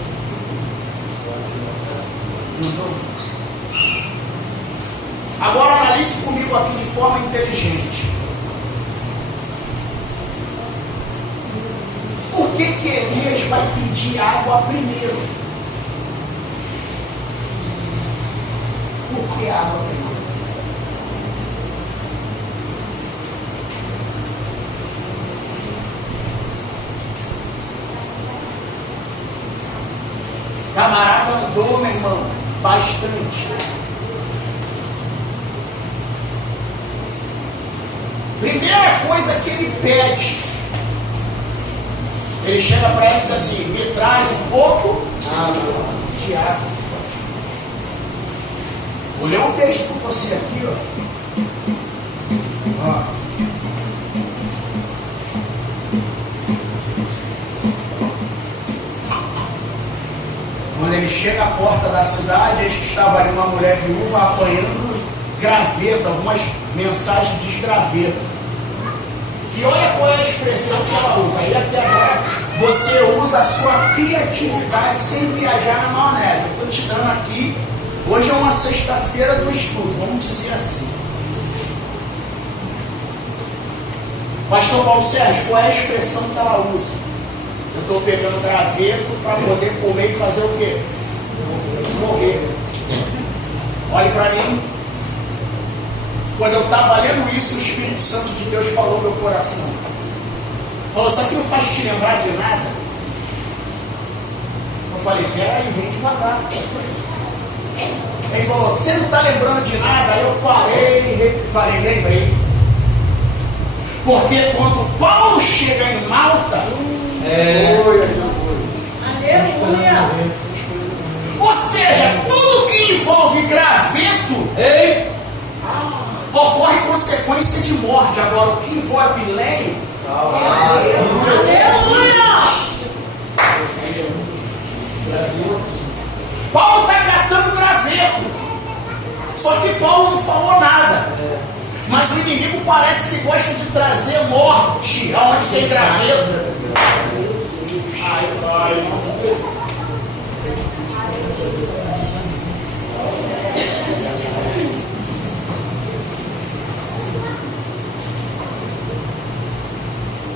Agora analise comigo aqui de forma inteligente. Por que Elias vai pedir água primeiro? Por que água primeiro? Camarada andou, meu irmão, bastante. Primeira coisa que ele pede, ele chega para ela e diz assim: me traz um pouco de água. Vou ler um texto com você aqui, ó. Quando ele chega à porta da cidade, eis que estava ali uma mulher viúva apanhando graveta, algumas mensagens de esgraveto. E olha qual é a expressão que ela usa. Aí até agora você usa a sua criatividade sem viajar na maionese. Eu estou te dando aqui, hoje é uma sexta-feira do estudo, vamos dizer assim. Pastor Paulo Sérgio, qual é a expressão que ela usa? Eu estou pegando graveto para poder comer e fazer o quê? Morrer. Olhe para mim. Quando eu estava lendo isso, o Espírito Santo de Deus falou no meu coração. Falou, isso aqui não faz te lembrar de nada? Eu falei, peraí, vem devagar. Ele falou, você não está lembrando de nada? Aí eu parei e falei, lembrei. Porque quando Paulo chega em Malta, Aleluia. ou seja, tudo que envolve graveto ocorre consequência de morte. Agora, o que envolve lenho, Aleluia. Paulo está catando graveto. Só que Paulo não falou nada. Mas o inimigo parece que gosta de trazer morte aonde tem graveto.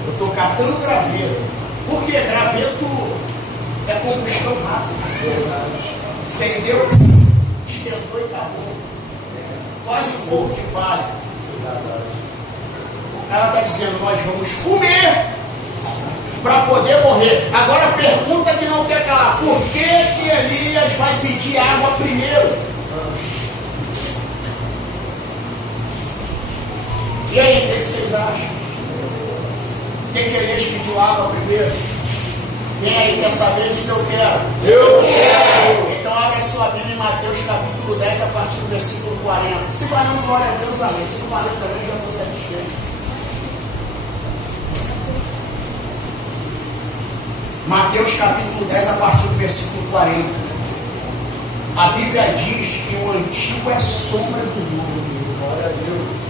Eu estou catando graveto. Por que graveto é combustão rápida? Acendeu, esquentou e acabou. Quase um fogo de palha. Ela está dizendo, nós vamos comer para poder morrer. Agora a pergunta que não quer calar: por que Elias vai pedir água primeiro? E aí, o que vocês acham? Por que Elias pediu água primeiro? Quem aí quer saber? Diz eu quero. Eu quero. Então abre a sua Bíblia em Mateus capítulo 10, a partir do versículo 40. Se vai não, glória a Deus, amém. Se não valer também, já estou satisfeito. Mateus capítulo 10, a partir do versículo 40. A Bíblia diz que o antigo é sombra do novo. Glória a Deus.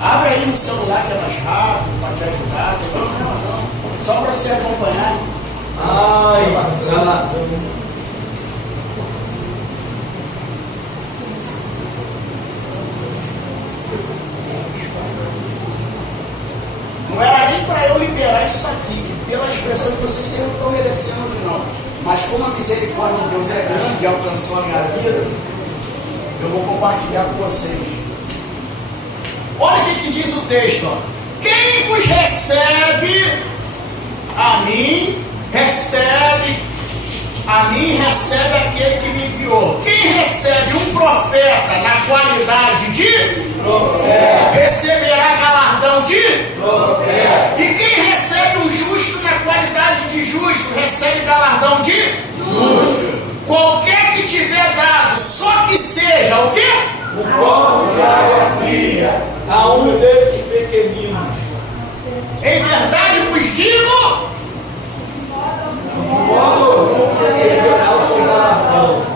Abre aí no celular que é mais rápido, para te ajudar. Não. Só para você acompanhar. Ai, Não era nem para eu liberar isso aqui, que pela expressão que vocês não estão merecendo de não. Mas como a misericórdia de Deus é grande e alcançou a minha vida, eu vou compartilhar com vocês. Olha o que diz o texto. Ó. Quem vos recebe A mim recebe aquele que me enviou. Quem recebe um profeta na qualidade de profeta, receberá galardão de profeta. E quem recebe um justo na qualidade de justo, recebe galardão de justo. Qualquer que tiver dado, só que seja o quê? Um copo de água fria a um desses pequeninos. Em verdade vos digo,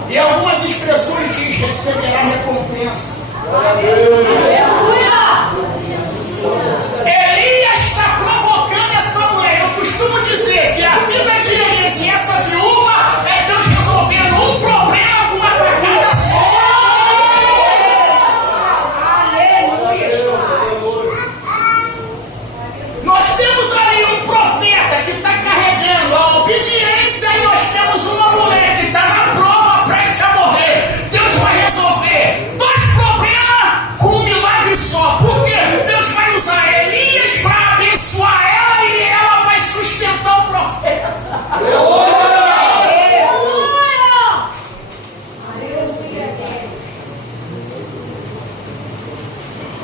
e algumas expressões diz, receberá recompensa. Aleluia! Elias está provocando essa mulher. Eu costumo dizer que a vida de Elias e essa viúva é Deus resolvendo um problema com uma tacada só. Nós temos ali um profeta que está carregando a obediência e nós temos uma mulher que está na prova, prestes a morrer. Deus vai resolver dois problemas com um milagre só. Por quê? Deus vai usar Elias para abençoar ela e ela vai sustentar o profeta.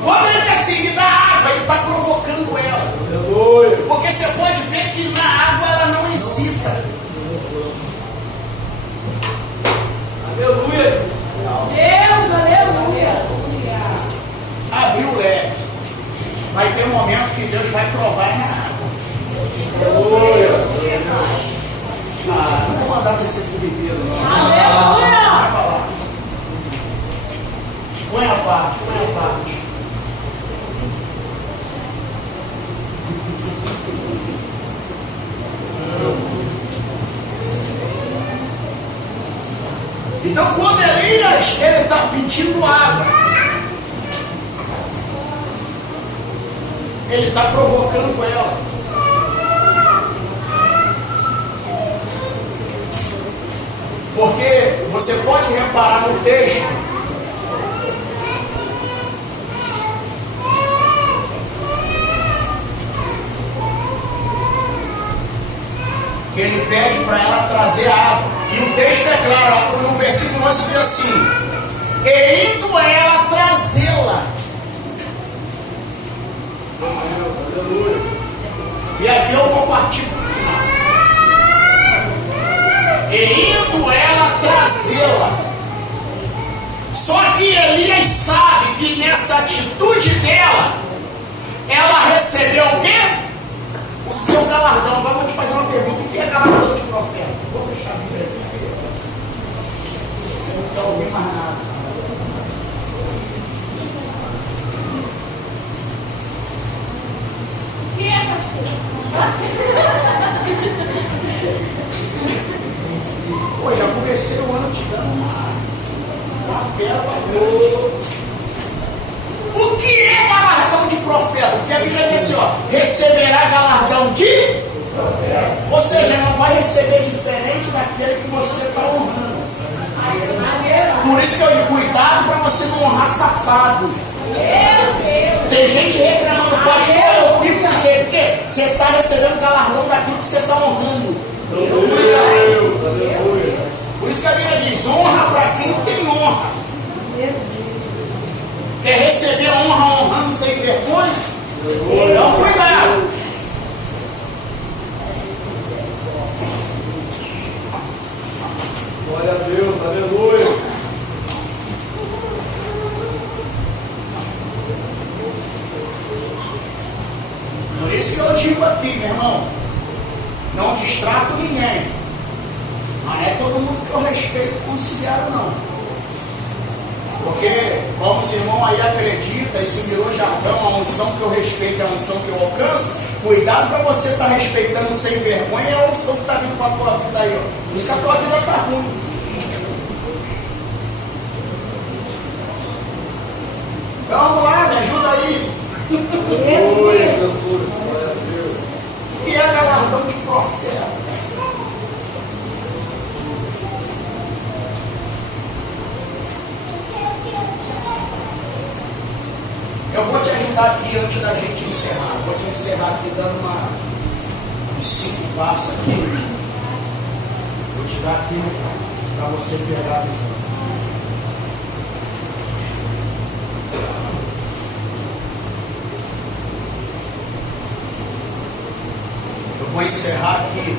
Quando ele quer seguir da água, ele está provocando ela. Porque você pode ver que na água ela não incita. Aleluia! Deus, aleluia! Abriu o leque. Vai ter um momento que Deus vai provar na água. Ah, não vou mandar descer pro ribeiro, não. Aleluia! Vai pra lá. Põe a parte, põe a parte. Então, quando Elias ele está pedindo água, ele está provocando ela. Porque você pode reparar no texto que ele pede para ela trazer água. E o texto é claro, no versículo 11 diz assim: e indo ela trazê-la. E aqui eu vou partir para o final. E indo ela trazê-la. Só que Elias sabe que nessa atitude dela, ela recebeu o quê? O seu galardão. Agora eu vou te fazer uma pergunta: o que é galardão de profeta? Vou fechar a Bíblia aqui. Você não está ouvindo mais nada. O que é, Pô, já comecei o ano te dando uma pérola. O que é galardão de profeta? Porque a Bíblia diz assim, ó, receberá galardão de profeta. Ou seja, não vai receber diferente daquele que você está honrando. Por isso que eu digo, cuidado para você não honrar safado. Tem gente reclamando, pastor, eu pico de jeito, porque você está recebendo galardão daquilo que você está honrando. Por isso que a Bíblia diz, honra para quem tem honra. Quer receber honra honrando sem vergonha? Então cuidado. Glória a Deus, aleluia. Por isso que eu digo aqui, meu irmão, não distrato ninguém. Mas não é todo mundo que eu respeito e considero, não. Porque, como os irmãos aí acreditam, isso virou jargão, a unção que eu respeito é a unção que eu alcanço. Cuidado para você estar respeitando sem vergonha, é a unção que está vindo para a tua vida aí, ó. Por isso que a tua vida está ruim. Então vamos lá, me ajuda aí. O que é galardão de profeta? Eu vou te ajudar aqui antes da gente encerrar. Vou te encerrar aqui dando os 5 passos aqui. Vou te dar aqui para você pegar a visão. Eu vou encerrar aqui.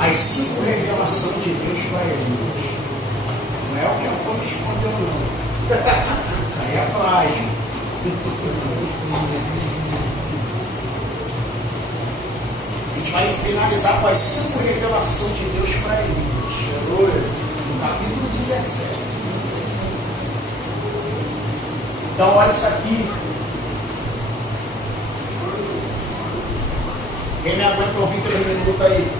As 5 revelações de Deus para Elias. Não é o que a fome escondeu, não. Isso aí é plágio. A gente vai finalizar com as 5 revelações de Deus para Elias. No capítulo 17. Então, olha isso aqui. Quem me aguenta ouvir 3 minutos aí?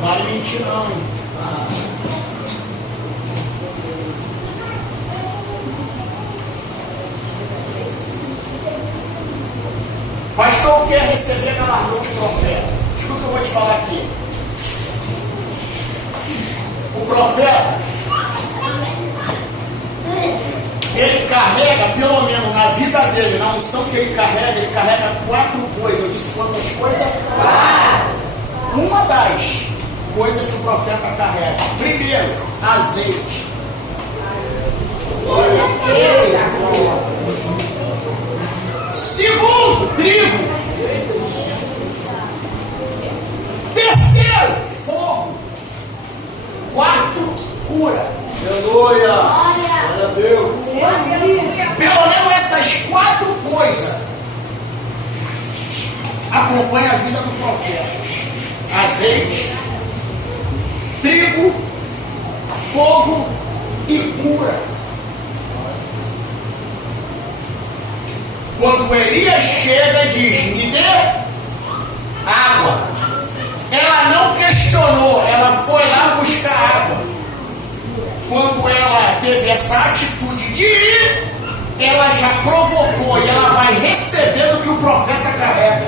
Vale mentir não, hein? Pastor, quer receber galardão de profeta? Escuta o que eu vou te falar aqui. O profeta, ele carrega, pelo menos na vida dele, na unção que ele carrega 4 coisas. Eu disse quantas coisas? 4. Uma das coisas que o profeta carrega. Primeiro, azeite. Segundo, trigo. Terceiro, fogo. 4, cura. Aleluia! Glória a Deus! Pelo menos essas 4 coisas acompanham a vida do profeta: azeite, trigo, fogo e cura. Quando Elias chega e diz: me dê água, ela não questionou, ela foi lá buscar água. Quando ela teve essa atitude de ir, ela já provocou e ela vai receber do que o profeta carrega.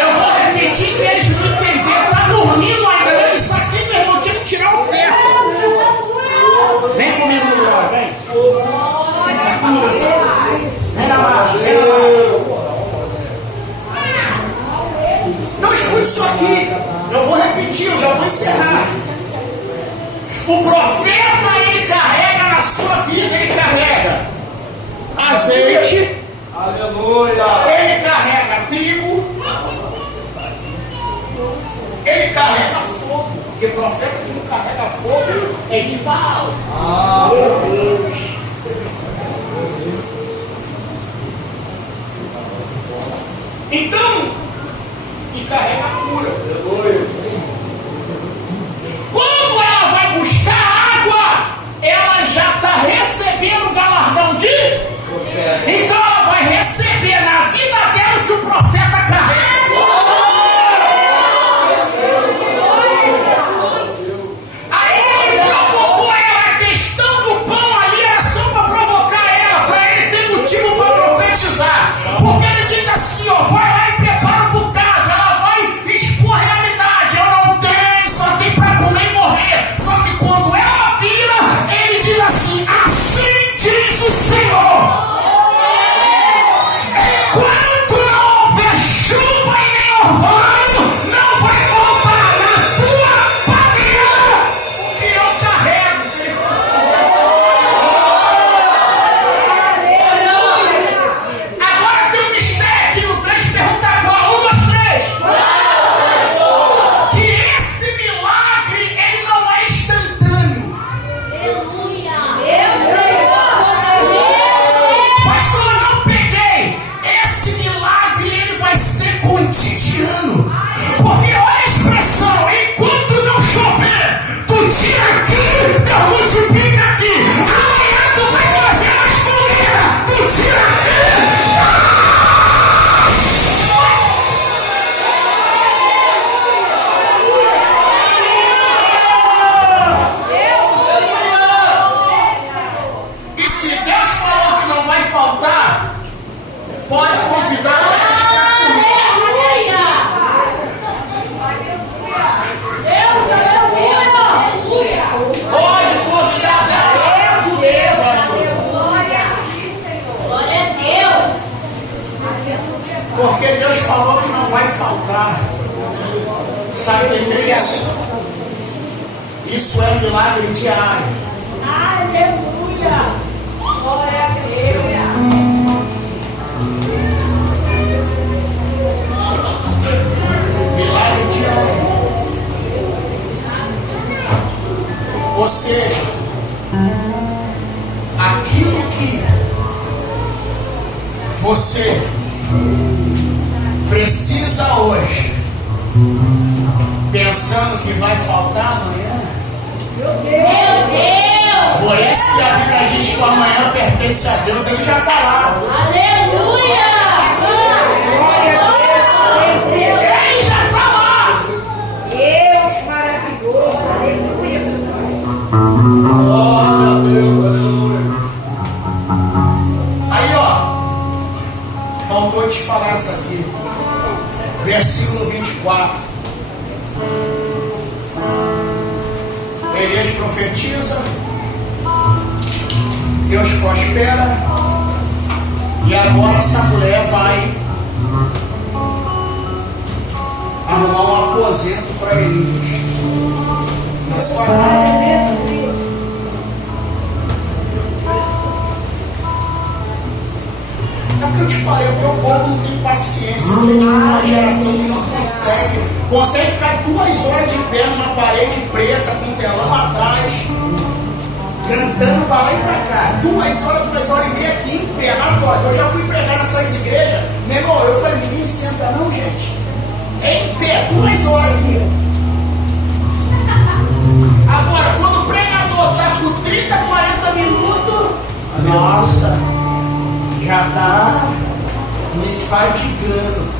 Eu vou repetir que eles não entenderam, está dormindo ainda. Isso aqui, meu irmão, tinha que tirar o ferro. Vem comigo no glória, vem. Vem na marcha, vem na marcha. Então escute isso aqui. Eu vou repetir, eu já vou encerrar. O profeta, ele carrega na sua vida, ele carrega azeite. Aleluia! Ele carrega trigo. Ele carrega fogo. Porque profeta que não carrega fogo é de Baal. Meu Deus. Então, e carrega a cura. Quando ela vai buscar água, ela já está recebendo o galardão de. Então ela vai receber na vida dela o que o profeta carrega. Aí ele provocou ela, a questão do pão ali era só para provocar ela, para ele ter motivo para profetizar. Porque ele diz assim, ó, vai lá e prepara o bocado, ela vai expor a realidade. Eu não tenho, só tem para comer e morrer. Só que quando ela vira, ele diz assim, assim diz o Senhor. Enquanto não houver chuva e nem orvalho, não vai voltar na tua panela o que eu carrego, se ele fosse. Agora tem um mistério aqui no 3, pergunta qual? 1, 2, 3. Que esse milagre, ele não é instantâneo. Pastor, eu não peguei. Esse milagre, ele vai ser cotidiano. Porque olha a expressão, enquanto não chover, tu tira aqui, Deus multiplica aqui. Amanhã tu vai trazer mais comida, tu tira aqui. E se Deus falou que não vai faltar, pode convidar a Deus para comer. Pode Deus falou que não vai faltar. Sabe o que é isso? Isso é milagre diário. Aleluia. Glória a Deus. Milagre diário. Ou seja, aquilo que você precisa hoje, pensando que vai faltar amanhã. Meu Deus. Por isso que a Bíblia diz que o amanhã pertence a Deus, ele já está lá. Aleluia. Glória a Deus. Ele já está lá. Deus maravilhoso. Aleluia. Glória a Deus, aleluia. Aí, ó, faltou te falar isso aqui. Versículo 24. Elias profetiza, Deus prospera, e agora essa mulher vai arrumar um aposento para Elias na sua casa. É o que eu te falei, o meu povo não tem paciência, gente, uma geração que não consegue ficar 2 horas de pé numa parede preta com um telão atrás, cantando para lá e para cá. 2 horas e meia aqui em pé, na porta. Eu já fui pregar nessas igrejas, meu irmão, eu falei, ninguém senta não, gente. É em pé, 2 horas aqui. Agora, quando o pregador está com 30, 40 minutos, nossa, já está me fadigando.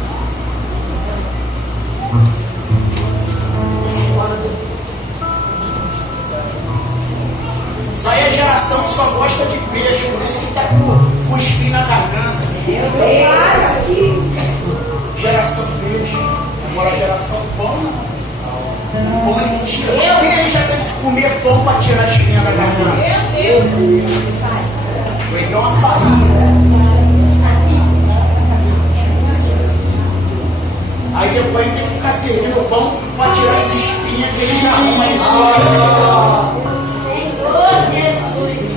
Isso aí é geração que só gosta de peixe, por isso que está com o espinho na garganta. Geração peixe, agora a geração pão. Pão é mentira. Quem aí já teve que comer pão para tirar a espinha da garganta? Meu Deus. Ou então uma farinha, né? Aí depois tem que ficar servindo o pão para tirar as espinhas que ele já arruma aí fora. Senhor Jesus.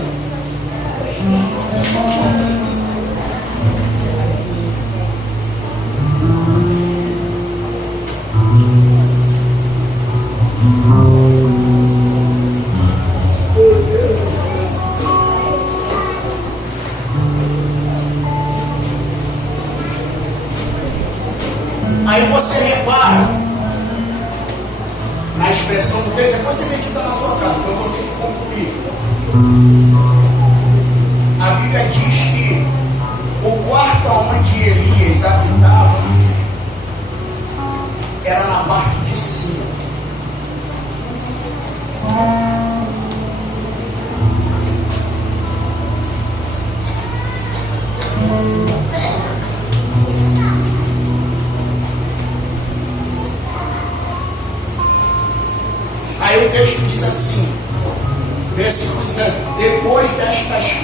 Aí você repara na expressão do texto, depois você medita na sua casa, porque eu vou ter que concluir. A Bíblia diz que o quarto onde Elias habitava era na parte de cima. Aí o texto diz assim, versículo 17, depois destas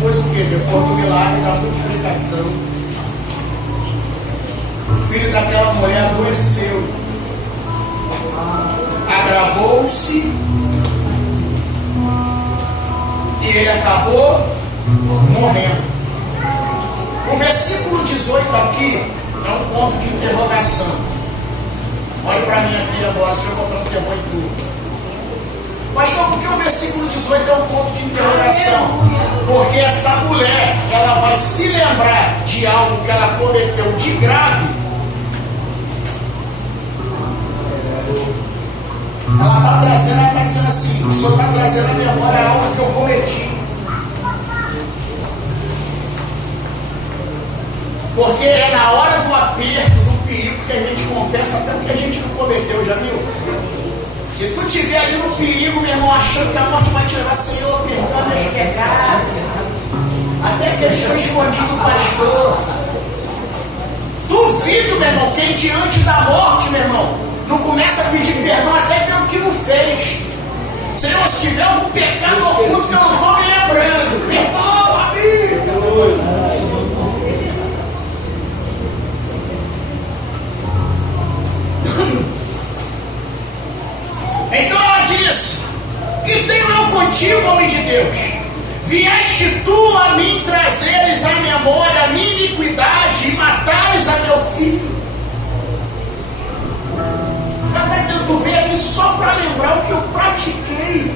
coisas o que? Depois do milagre da multiplicação, o filho daquela mulher adoeceu, agravou-se e ele acabou morrendo. O versículo 18 aqui é um ponto de interrogação. Olha para mim aqui agora, deixa eu botar um tempo em tudo. Mas só porque o versículo 18 é um ponto de interrogação? Porque essa mulher, ela vai se lembrar de algo que ela cometeu de grave. Ela está dizendo assim, o Senhor está trazendo à memória algo que eu cometi. Porque é na hora do aperto, do perigo, que a gente confessa até o que a gente não cometeu, já viu? Se tu estiver ali no perigo, meu irmão, achando que a morte vai te levar, Senhor, perdoa meus pecados, até que eles estão escondidos do pastor. Duvido, meu irmão, quem diante da morte, meu irmão, não começa a pedir perdão até pelo que não fez. Senhor, se tiver algum pecado oculto que eu não estou me lembrando, perdoa-me. Então ela diz: que tenho eu contigo, homem de Deus? Vieste tu a mim trazeres à memória a minha iniquidade e matares a meu filho. Ela está dizendo: tu veio aqui só para lembrar o que eu pratiquei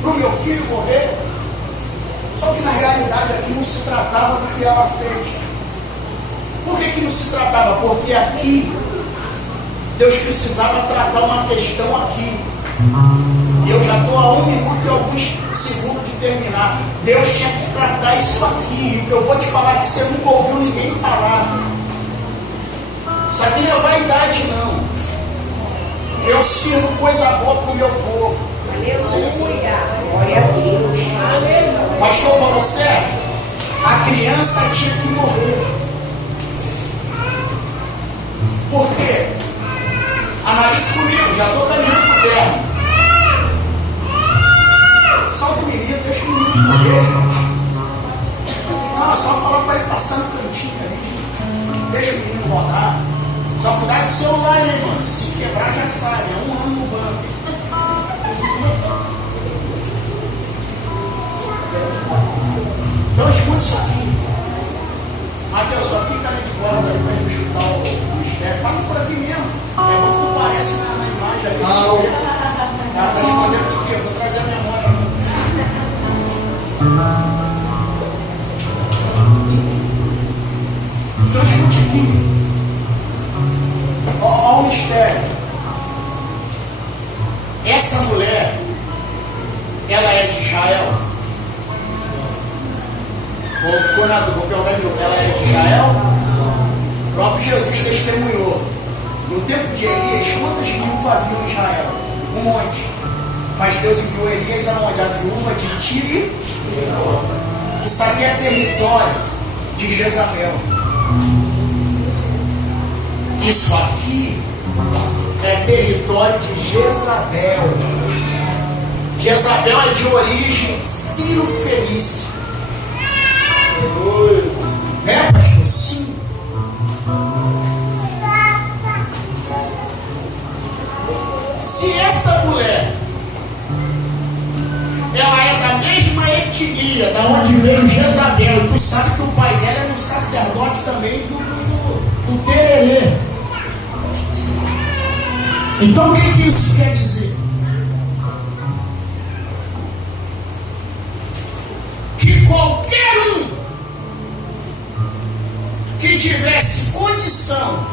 para o meu filho morrer. Só que na realidade aqui não se tratava do que ela fez. Por que não se tratava? Porque aqui Deus precisava tratar uma questão aqui. E eu já estou a 1 minuto e alguns segundos de terminar. Deus tinha que tratar isso aqui. E o que eu vou te falar que você nunca ouviu ninguém falar. Isso aqui não é vaidade, não. Eu sirvo coisa boa para o meu povo. Aleluia. Glória a Deus. Pastor Paulo Sérgio, a criança tinha que morrer. Por quê? Analise comigo, já estou caminhando para o terra. Solta o menino, deixa o menino morrer, gente. Não, é só falar para ele passar no cantinho ali. Deixa o menino rodar. Só cuidado com o celular aí, mano. Se quebrar já sai, é 1 ano no banco. Então escute isso aqui. Mateus, só fica ali de guarda aí para ele chutar o mistério. Passa por aqui mesmo. É bom que tu parece na imagem ali. Ela está escondendo de quê? Eu vou trazer a memória. Então escute aqui. Olha o mistério. Essa mulher, ela é de Israel? Ou ficou na dúvida? Vou perguntar de novo. Ela é de Israel? O próprio Jesus testemunhou. No tempo de Elias, quantas viúvas haviam em Israel? Um monte. Mas Deus enviou Elias aonde? A viúva de Tire. Isso aqui é território de Jezabel. Isso aqui é território de Jezabel. Jezabel é de origem Ciro-fenícia. É, pastor? Sim. Se essa mulher ela é da mesma etnia da onde veio Jezabel, e tu sabe que o pai dela era um sacerdote também do Tererê. Então o que isso quer dizer? Que qualquer um que tivesse condição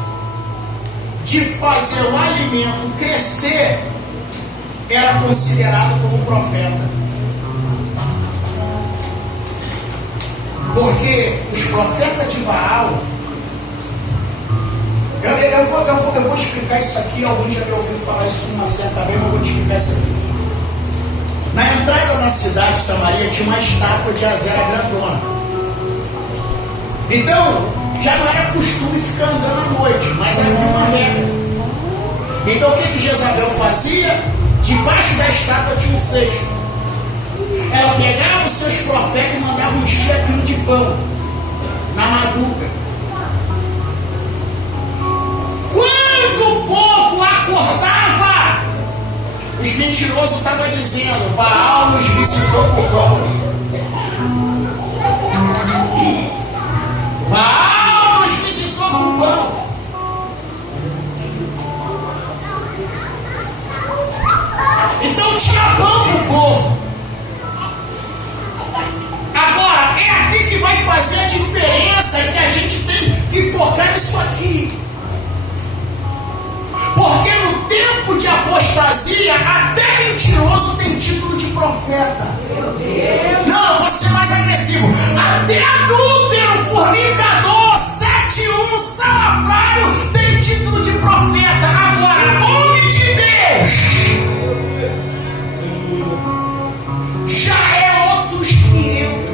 de fazer o alimento crescer era considerado como profeta. Porque os profetas de Baal, eu vou explicar isso aqui. Alguns já me ouviram falar isso uma certa vez, mas eu vou te explicar isso aqui. Na entrada da cidade de Samaria tinha uma estátua de Azera grandona. Então, já não era costume ficar andando à noite, mas havia uma regra. Então, o que Jezabel fazia? Debaixo da estátua tinha um cesto. Ela pegava os seus profetas e mandava encher aquilo de pão na madruga. Quando o povo acordava, os mentirosos estavam dizendo: Baal nos visitou com pão. Baal nos visitou com pão. Então tinha pão para o povo. Agora, é aqui que vai fazer a diferença, e que a gente tem que focar nisso aqui. Porque no tempo de apostasia, até mentiroso tem título de profeta. Não, eu vou ser mais agressivo. Até adúltero, fornicador, 7-1, salafrário tem título de profeta. Agora, homem de Deus já é outros 500.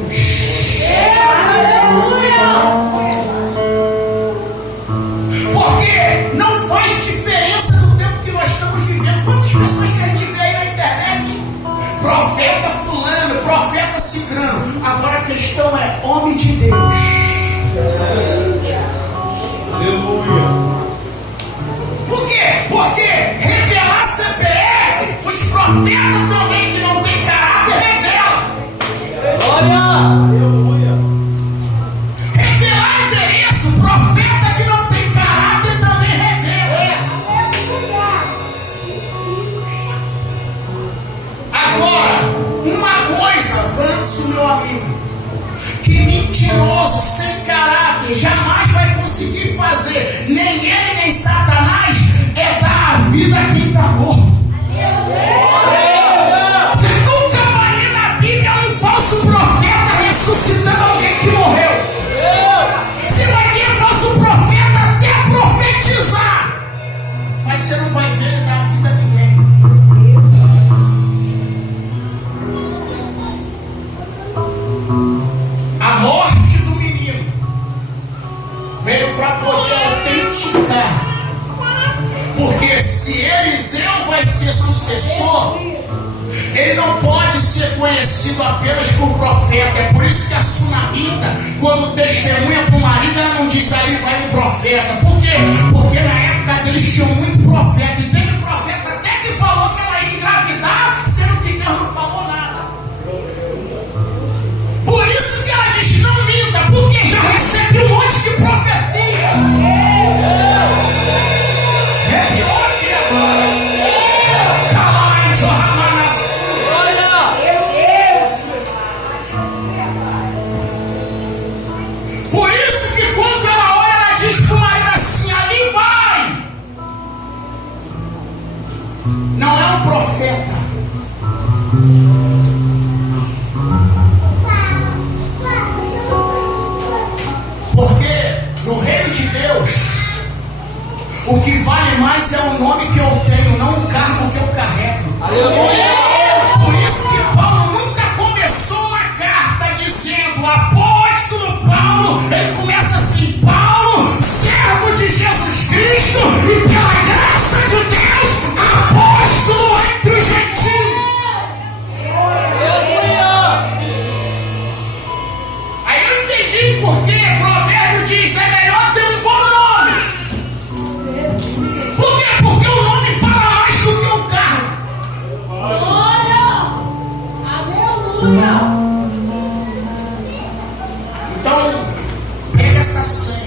Porque não faz diferença no tempo que nós estamos vivendo. Quantas pessoas que a gente vê aí na internet? Profeta fulano, profeta cicrano. Agora a questão é homem de Deus. Aleluia. Por quê? Porque revelar CPF, os profetas também que não tem caráter revelam. Revelar endereço, profeta que não tem caráter também revela. Agora, uma coisa, Vanso, meu amigo, que mentiroso, sem caráter, jamais vai conseguir fazer, nem ele nem Satanás, é dar a vida a quem está morto. Você nunca vai ler na Bíblia um falso profeta ressuscitando alguém que morreu. Você vai ver falso profeta até profetizar, mas você não vai ver ele dar a vida a ninguém. A morte do menino veio para poder autenticar, porque se Eliseu vai ser sucessor, ele não pode ser conhecido apenas por profeta. É por isso que a sunamita, quando testemunha para o marido, ela não diz aí vai um profeta. Por quê? Porque na época deles tinham muito profeta, e teve profeta até que falou que ela ia engravidar, sendo que Deus não falou nada. Por isso que ela diz não minta, porque já recebi um monte de profecia. É pior que agora. Por isso que quando ela olha, ela diz para o marido assim, ali vai. Não é um profeta. Porque no reino de Deus, o que vale mais é o nome que eu tenho, não o cargo que eu carrego. Por isso que Paulo nunca começou uma carta dizendo apóstolo Paulo. Ele começa assim: Paulo, servo de Jesus Cristo e pela graça de Deus, apóstolo entre os gentios. Aí eu entendi por que provérbio diz é melhor ter um bom nome. Por quê? Porque o nome fala mais do que o cargo. Então, pega essa senha.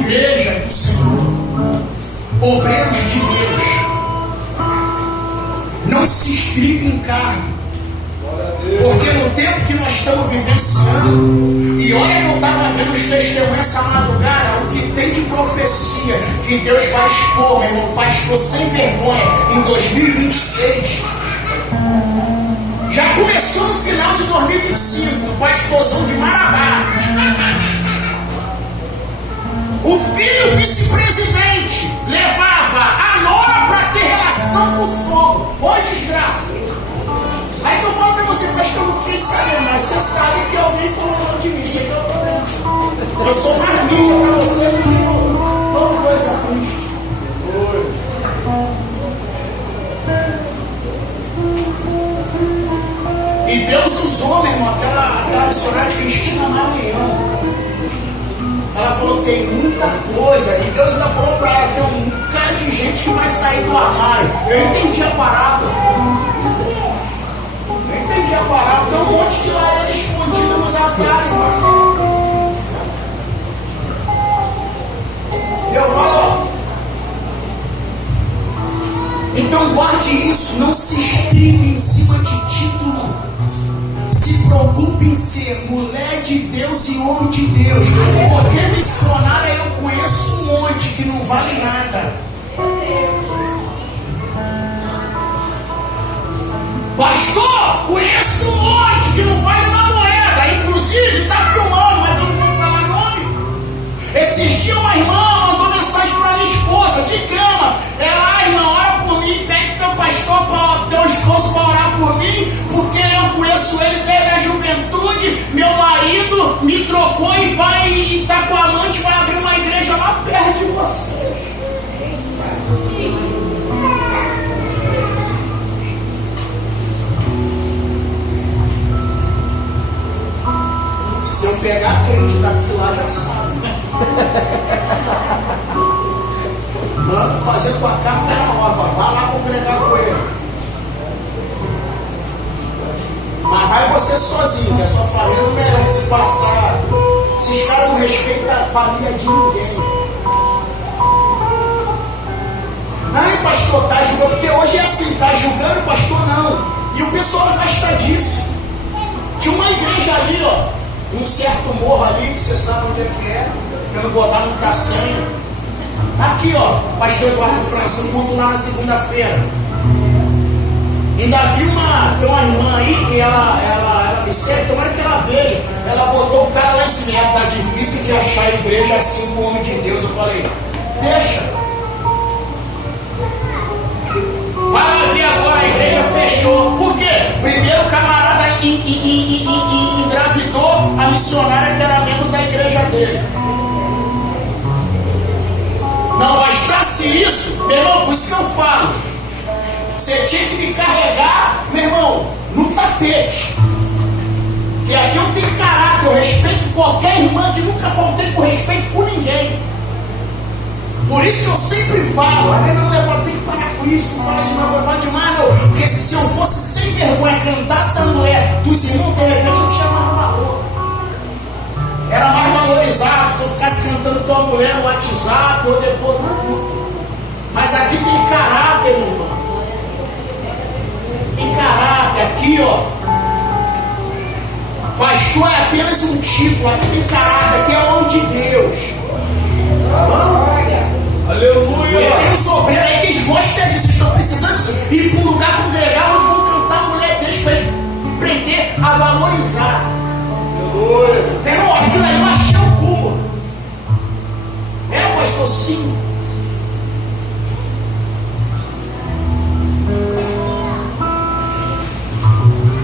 Igreja do Senhor, obreiros de Deus, não se inscreve em cargo. Porque no tempo que nós estamos vivenciando, e olha que eu estava vendo os testemunhos essa madrugada, o que tem de profecia que Deus vai expor, meu irmão, pastor sem vergonha, em 2026. Já começou no final de 2025, um pastorzão de Marabá. O filho vice-presidente levava a nora para ter relação com o sogro. Ô desgraça! Aí que eu falo pra você, pastor, eu não fiquei sabendo, mas você sabe que alguém falou mal de mim, isso aí é o problema. Eu sou mais mídia pra você do que outra coisa triste. E Deus usou, meu irmão, aquela missionária Cristina Maranhão. Ela falou que tem muita coisa, e Deus ainda falou pra ela, tem um bocado de gente que vai sair do armário. Eu entendi a parábola. Tem um monte de lareira escondida nos altares, irmão. Eu falo, então guarde isso, não se estribe em cima de título. Se preocupe em ser mulher de Deus e homem de Deus. Porque missionária eu conheço um monte que não vale nada. Pastor, conheço um monte que não vale uma moeda. Inclusive está filmando, mas eu não vou falar nome. Esses dias uma irmã mandou mensagem para minha esposa de cama. Ela, irmã, ora por mim, pede teu pastor, teu esposo para orar por mim, porque eu conheço ele desde a juventude. Meu marido me trocou e vai estar com a amante, vai abrir uma igreja lá perto de você. Se eu pegar a crente daqui lá, já sabe. Manda fazer tua carta nova. Vai lá congregar com ele. Mas vai você sozinho, que a sua família não merece passar. Esses caras não respeitam a família de ninguém. Ai, pastor, tá julgando, porque hoje é assim, tá julgando, pastor, não. E o pessoal não gosta disso. Tinha uma igreja ali, ó, um certo morro ali, que você sabe onde é que é. Eu não vou dar muita senha. Aqui, ó, pastor Eduardo França, um culto lá na segunda-feira. Ainda vi tem uma irmã aí que ela me segue, tomara que ela veja. Ela botou o cara lá em cima. Tá difícil de achar a igreja assim com o homem de Deus. Eu falei, deixa. Vai lá ver agora, a igreja fechou. Por quê? Primeiro o camarada engravidou a missionária que era membro da igreja dele. Não bastasse isso, meu irmão, por isso que eu falo. Você tinha que me carregar, meu irmão, no tapete. Que aqui eu tenho caráter, eu respeito qualquer irmã, que nunca faltei com respeito por ninguém. Por isso que eu sempre falo, a minha mulher fala, tem que parar com isso, não fala demais, não fala demais não. Porque se eu fosse sem vergonha cantar essa mulher dos irmãos, de repente eu tinha mais valor. Era mais valorizado se eu ficasse cantando tua mulher no WhatsApp ou depois no culto. Mas aqui tem caráter, meu irmão. Tem caráter, aqui ó. Pastor é apenas um título, aqui tem caráter, aqui é o homem de Deus. Aleluia! Tem uns obreiros aí que eles gostam disso, estão precisando ir para um lugar congregar onde vão cantar a mulher deles para aprender a valorizar. Irmão, aquilo aí eu achei o cúmulo. Pastor, sim.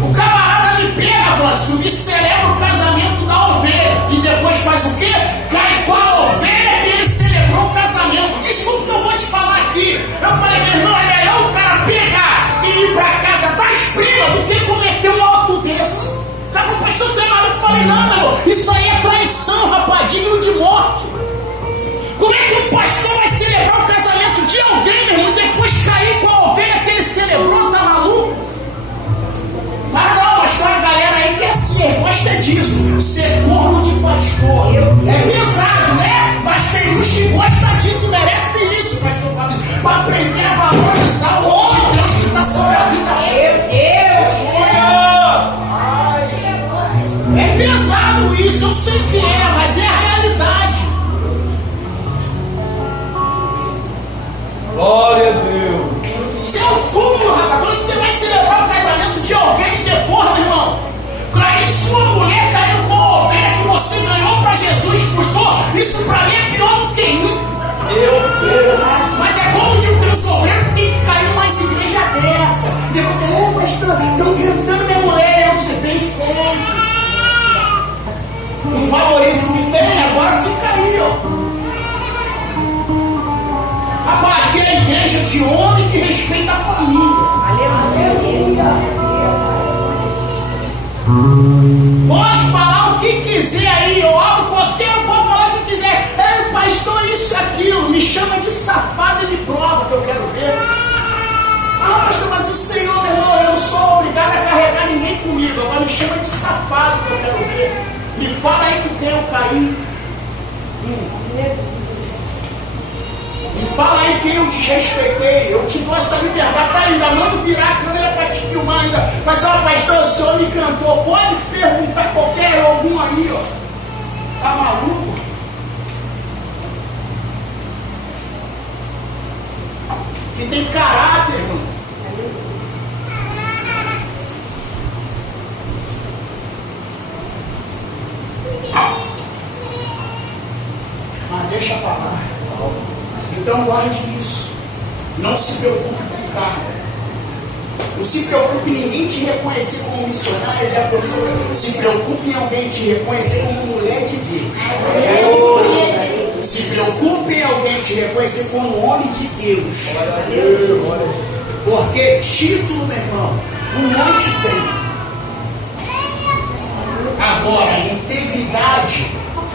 O camarada me pega, Francis, me celebra o casamento da ovelha e depois faz o quê? Cai com a ovelha que ele celebrou o casamento. Desculpa que eu vou te falar aqui. Eu falei, meu irmão, é melhor o cara pegar e ir para casa das primas do que cometer um auto desse. O cara falou, pastor, tem maluco? Eu falei, não, meu irmão, isso aí é traição, rapaz, digno de morte. Como é que um pastor vai celebrar o casamento de alguém, meu irmão, e depois cair com a ovelha que ele celebrou? Tá maluco? Mas não, pastor, a galera aí que é assim, gosta disso. Ser corno de pastor. É pesado, né? Mas tem uns que gostam disso, merece isso, pastor Fábio. Para aprender a valorizar o homem de Deus que está sobre a vida. É pesado isso, eu sei que é, mas é a realidade. Glória a Deus. Seu cúmulo, rapaz, quando você vai celebrar o casamento de alguém depois, meu irmão, trair sua mulher caindo com a ovelha que você ganhou para Jesus, cuidou, isso para mim é pior do que muito. Meu Deus. Mas é como de um teu sobrinho que tem que cair numa igreja dessa. Depois, pastor, estão cantando minha mulher, eu disse, bem feito. Não valoriza o que tem, agora fica aí, ó. Rapaz, aqui é a igreja de homem que respeita a família. Aleluia. Pode falar o que quiser aí, eu abro qualquer, pode falar o que quiser. É, pastor, isso, aquilo, me chama de safado e me prova que eu quero ver. Ah, pastor, mas o Senhor, meu irmão, eu não sou obrigado a carregar ninguém comigo. Agora me chama de safado que eu quero ver. Me fala aí com quem eu caí. Me fala aí quem eu desrespeitei. Eu te dou essa liberdade para ainda. Mando virar a câmera para te filmar ainda. Mas, ó, pastor, o senhor me cantou. Pode perguntar qualquer algum aí, ó. Tá maluco? Que tem caráter, irmão. Mas deixa pra lá. Então guarde isso. Não se preocupe com carne. Não se preocupe em ninguém te reconhecer como missionária, diaconisa. Se preocupe em alguém te reconhecer como mulher de Deus. Se preocupe em alguém te reconhecer como homem de Deus. Porque título, meu irmão, um monte tem. Agora, integridade,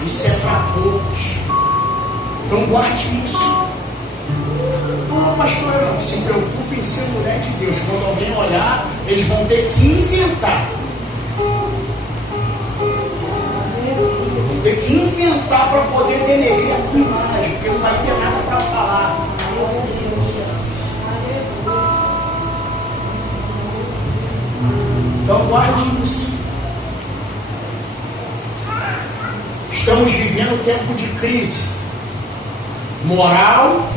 isso é para poucos. Então guarde isso. Não, pastor, não se preocupe em ser mulher de Deus. Quando alguém olhar, eles vão ter que inventar. Vão ter que inventar para poder denegrir a tua imagem, porque não vai ter nada para falar. Então guarde isso. Estamos vivendo um tempo de crise moral,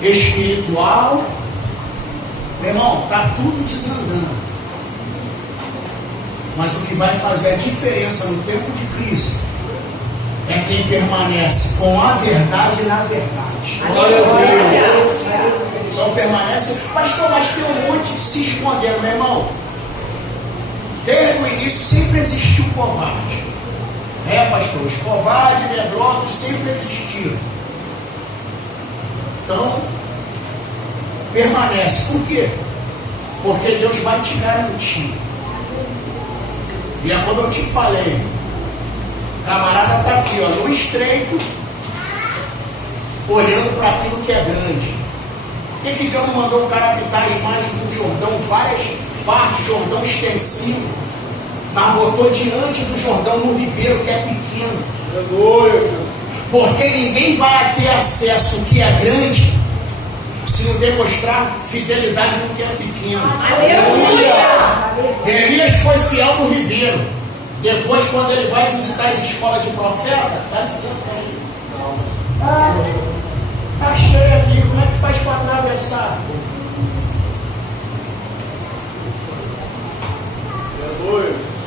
espiritual. Meu irmão, está tudo desandando. Mas o que vai fazer a diferença no tempo de crise é quem permanece com a verdade na verdade. Então permanece, pastor, mas tem um monte de se escondendo, meu irmão. Desde o início sempre existiu covarde. Pastor, os covardes, medrosos sempre existiram. Então, permanece. Por quê? Porque Deus vai te garantir. E é como eu te falei, o camarada está aqui, ó, no estreito, olhando para aquilo que é grande. Por que Deus não mandou o cara habitar as margens do Jordão, várias partes, Jordão extensivo, mas botou diante do Jordão no ribeiro que é pequeno? Porque ninguém vai ter acesso ao que é grande se não demonstrar fidelidade no que é pequeno. Aleluia! Elias foi fiel no ribeiro. Depois, quando ele vai visitar as escolas de profeta, dá licença aí. Tá cheio aqui, como é que faz para atravessar?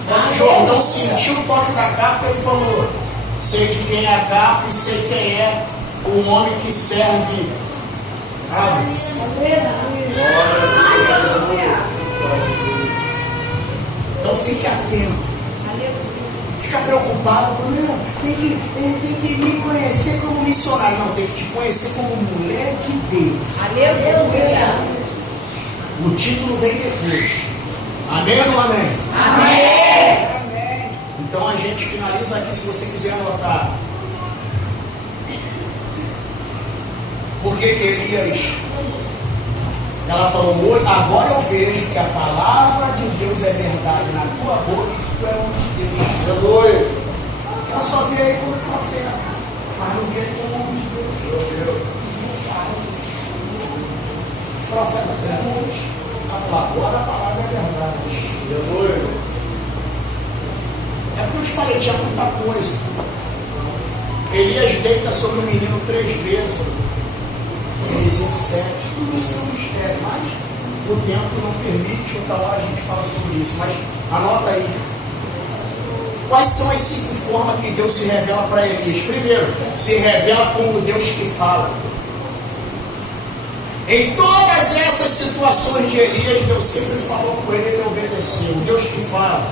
Quando o Jordão sentiu o toque da capa, ele falou: sei de quem é a capa e sei quem é o homem que serve a Deus. Então fique atento. Fica preocupado com não, tem que me conhecer como missionário. Não, tem que te conhecer como mulher de Deus. Aleluia! O título vem depois. Amém ou não amém? Amém! Então a gente finaliza aqui, se você quiser anotar. Por que Elias, ela falou: agora eu vejo que a palavra de Deus é verdade na tua boca e que tu é homem de Deus. Ela só vê ele como profeta, mas não vê ele como homem de Deus. O profeta pergunta, ela falou: agora a palavra é verdade. É porque eu te falei, tinha muita coisa. Elias deita sobre o menino 3 vezes. Eliseu 7, tudo isso é um mistério, mas o tempo não permite, outra hora a gente fala sobre isso, mas anota aí. Quais são as 5 formas que Deus se revela para Elias? Primeiro, se revela como Deus que fala. Em todas essas situações de Elias, Deus sempre falou com ele e ele obedeceu. O Deus que fala.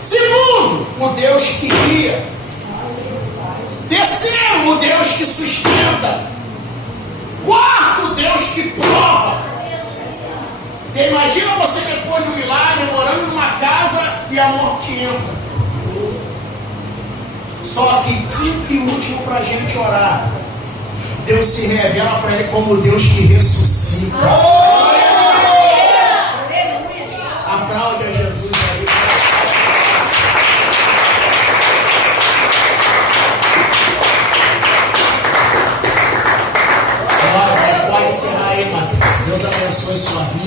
Segundo, o Deus que guia. Terceiro, o Deus que sustenta. Quarto, Deus que prova. Porque imagina você depois de um milagre, morando numa casa e a morte entra. Só que quinto e último para a gente orar, Deus se revela para ele como Deus que ressuscita. Aplaude a gente.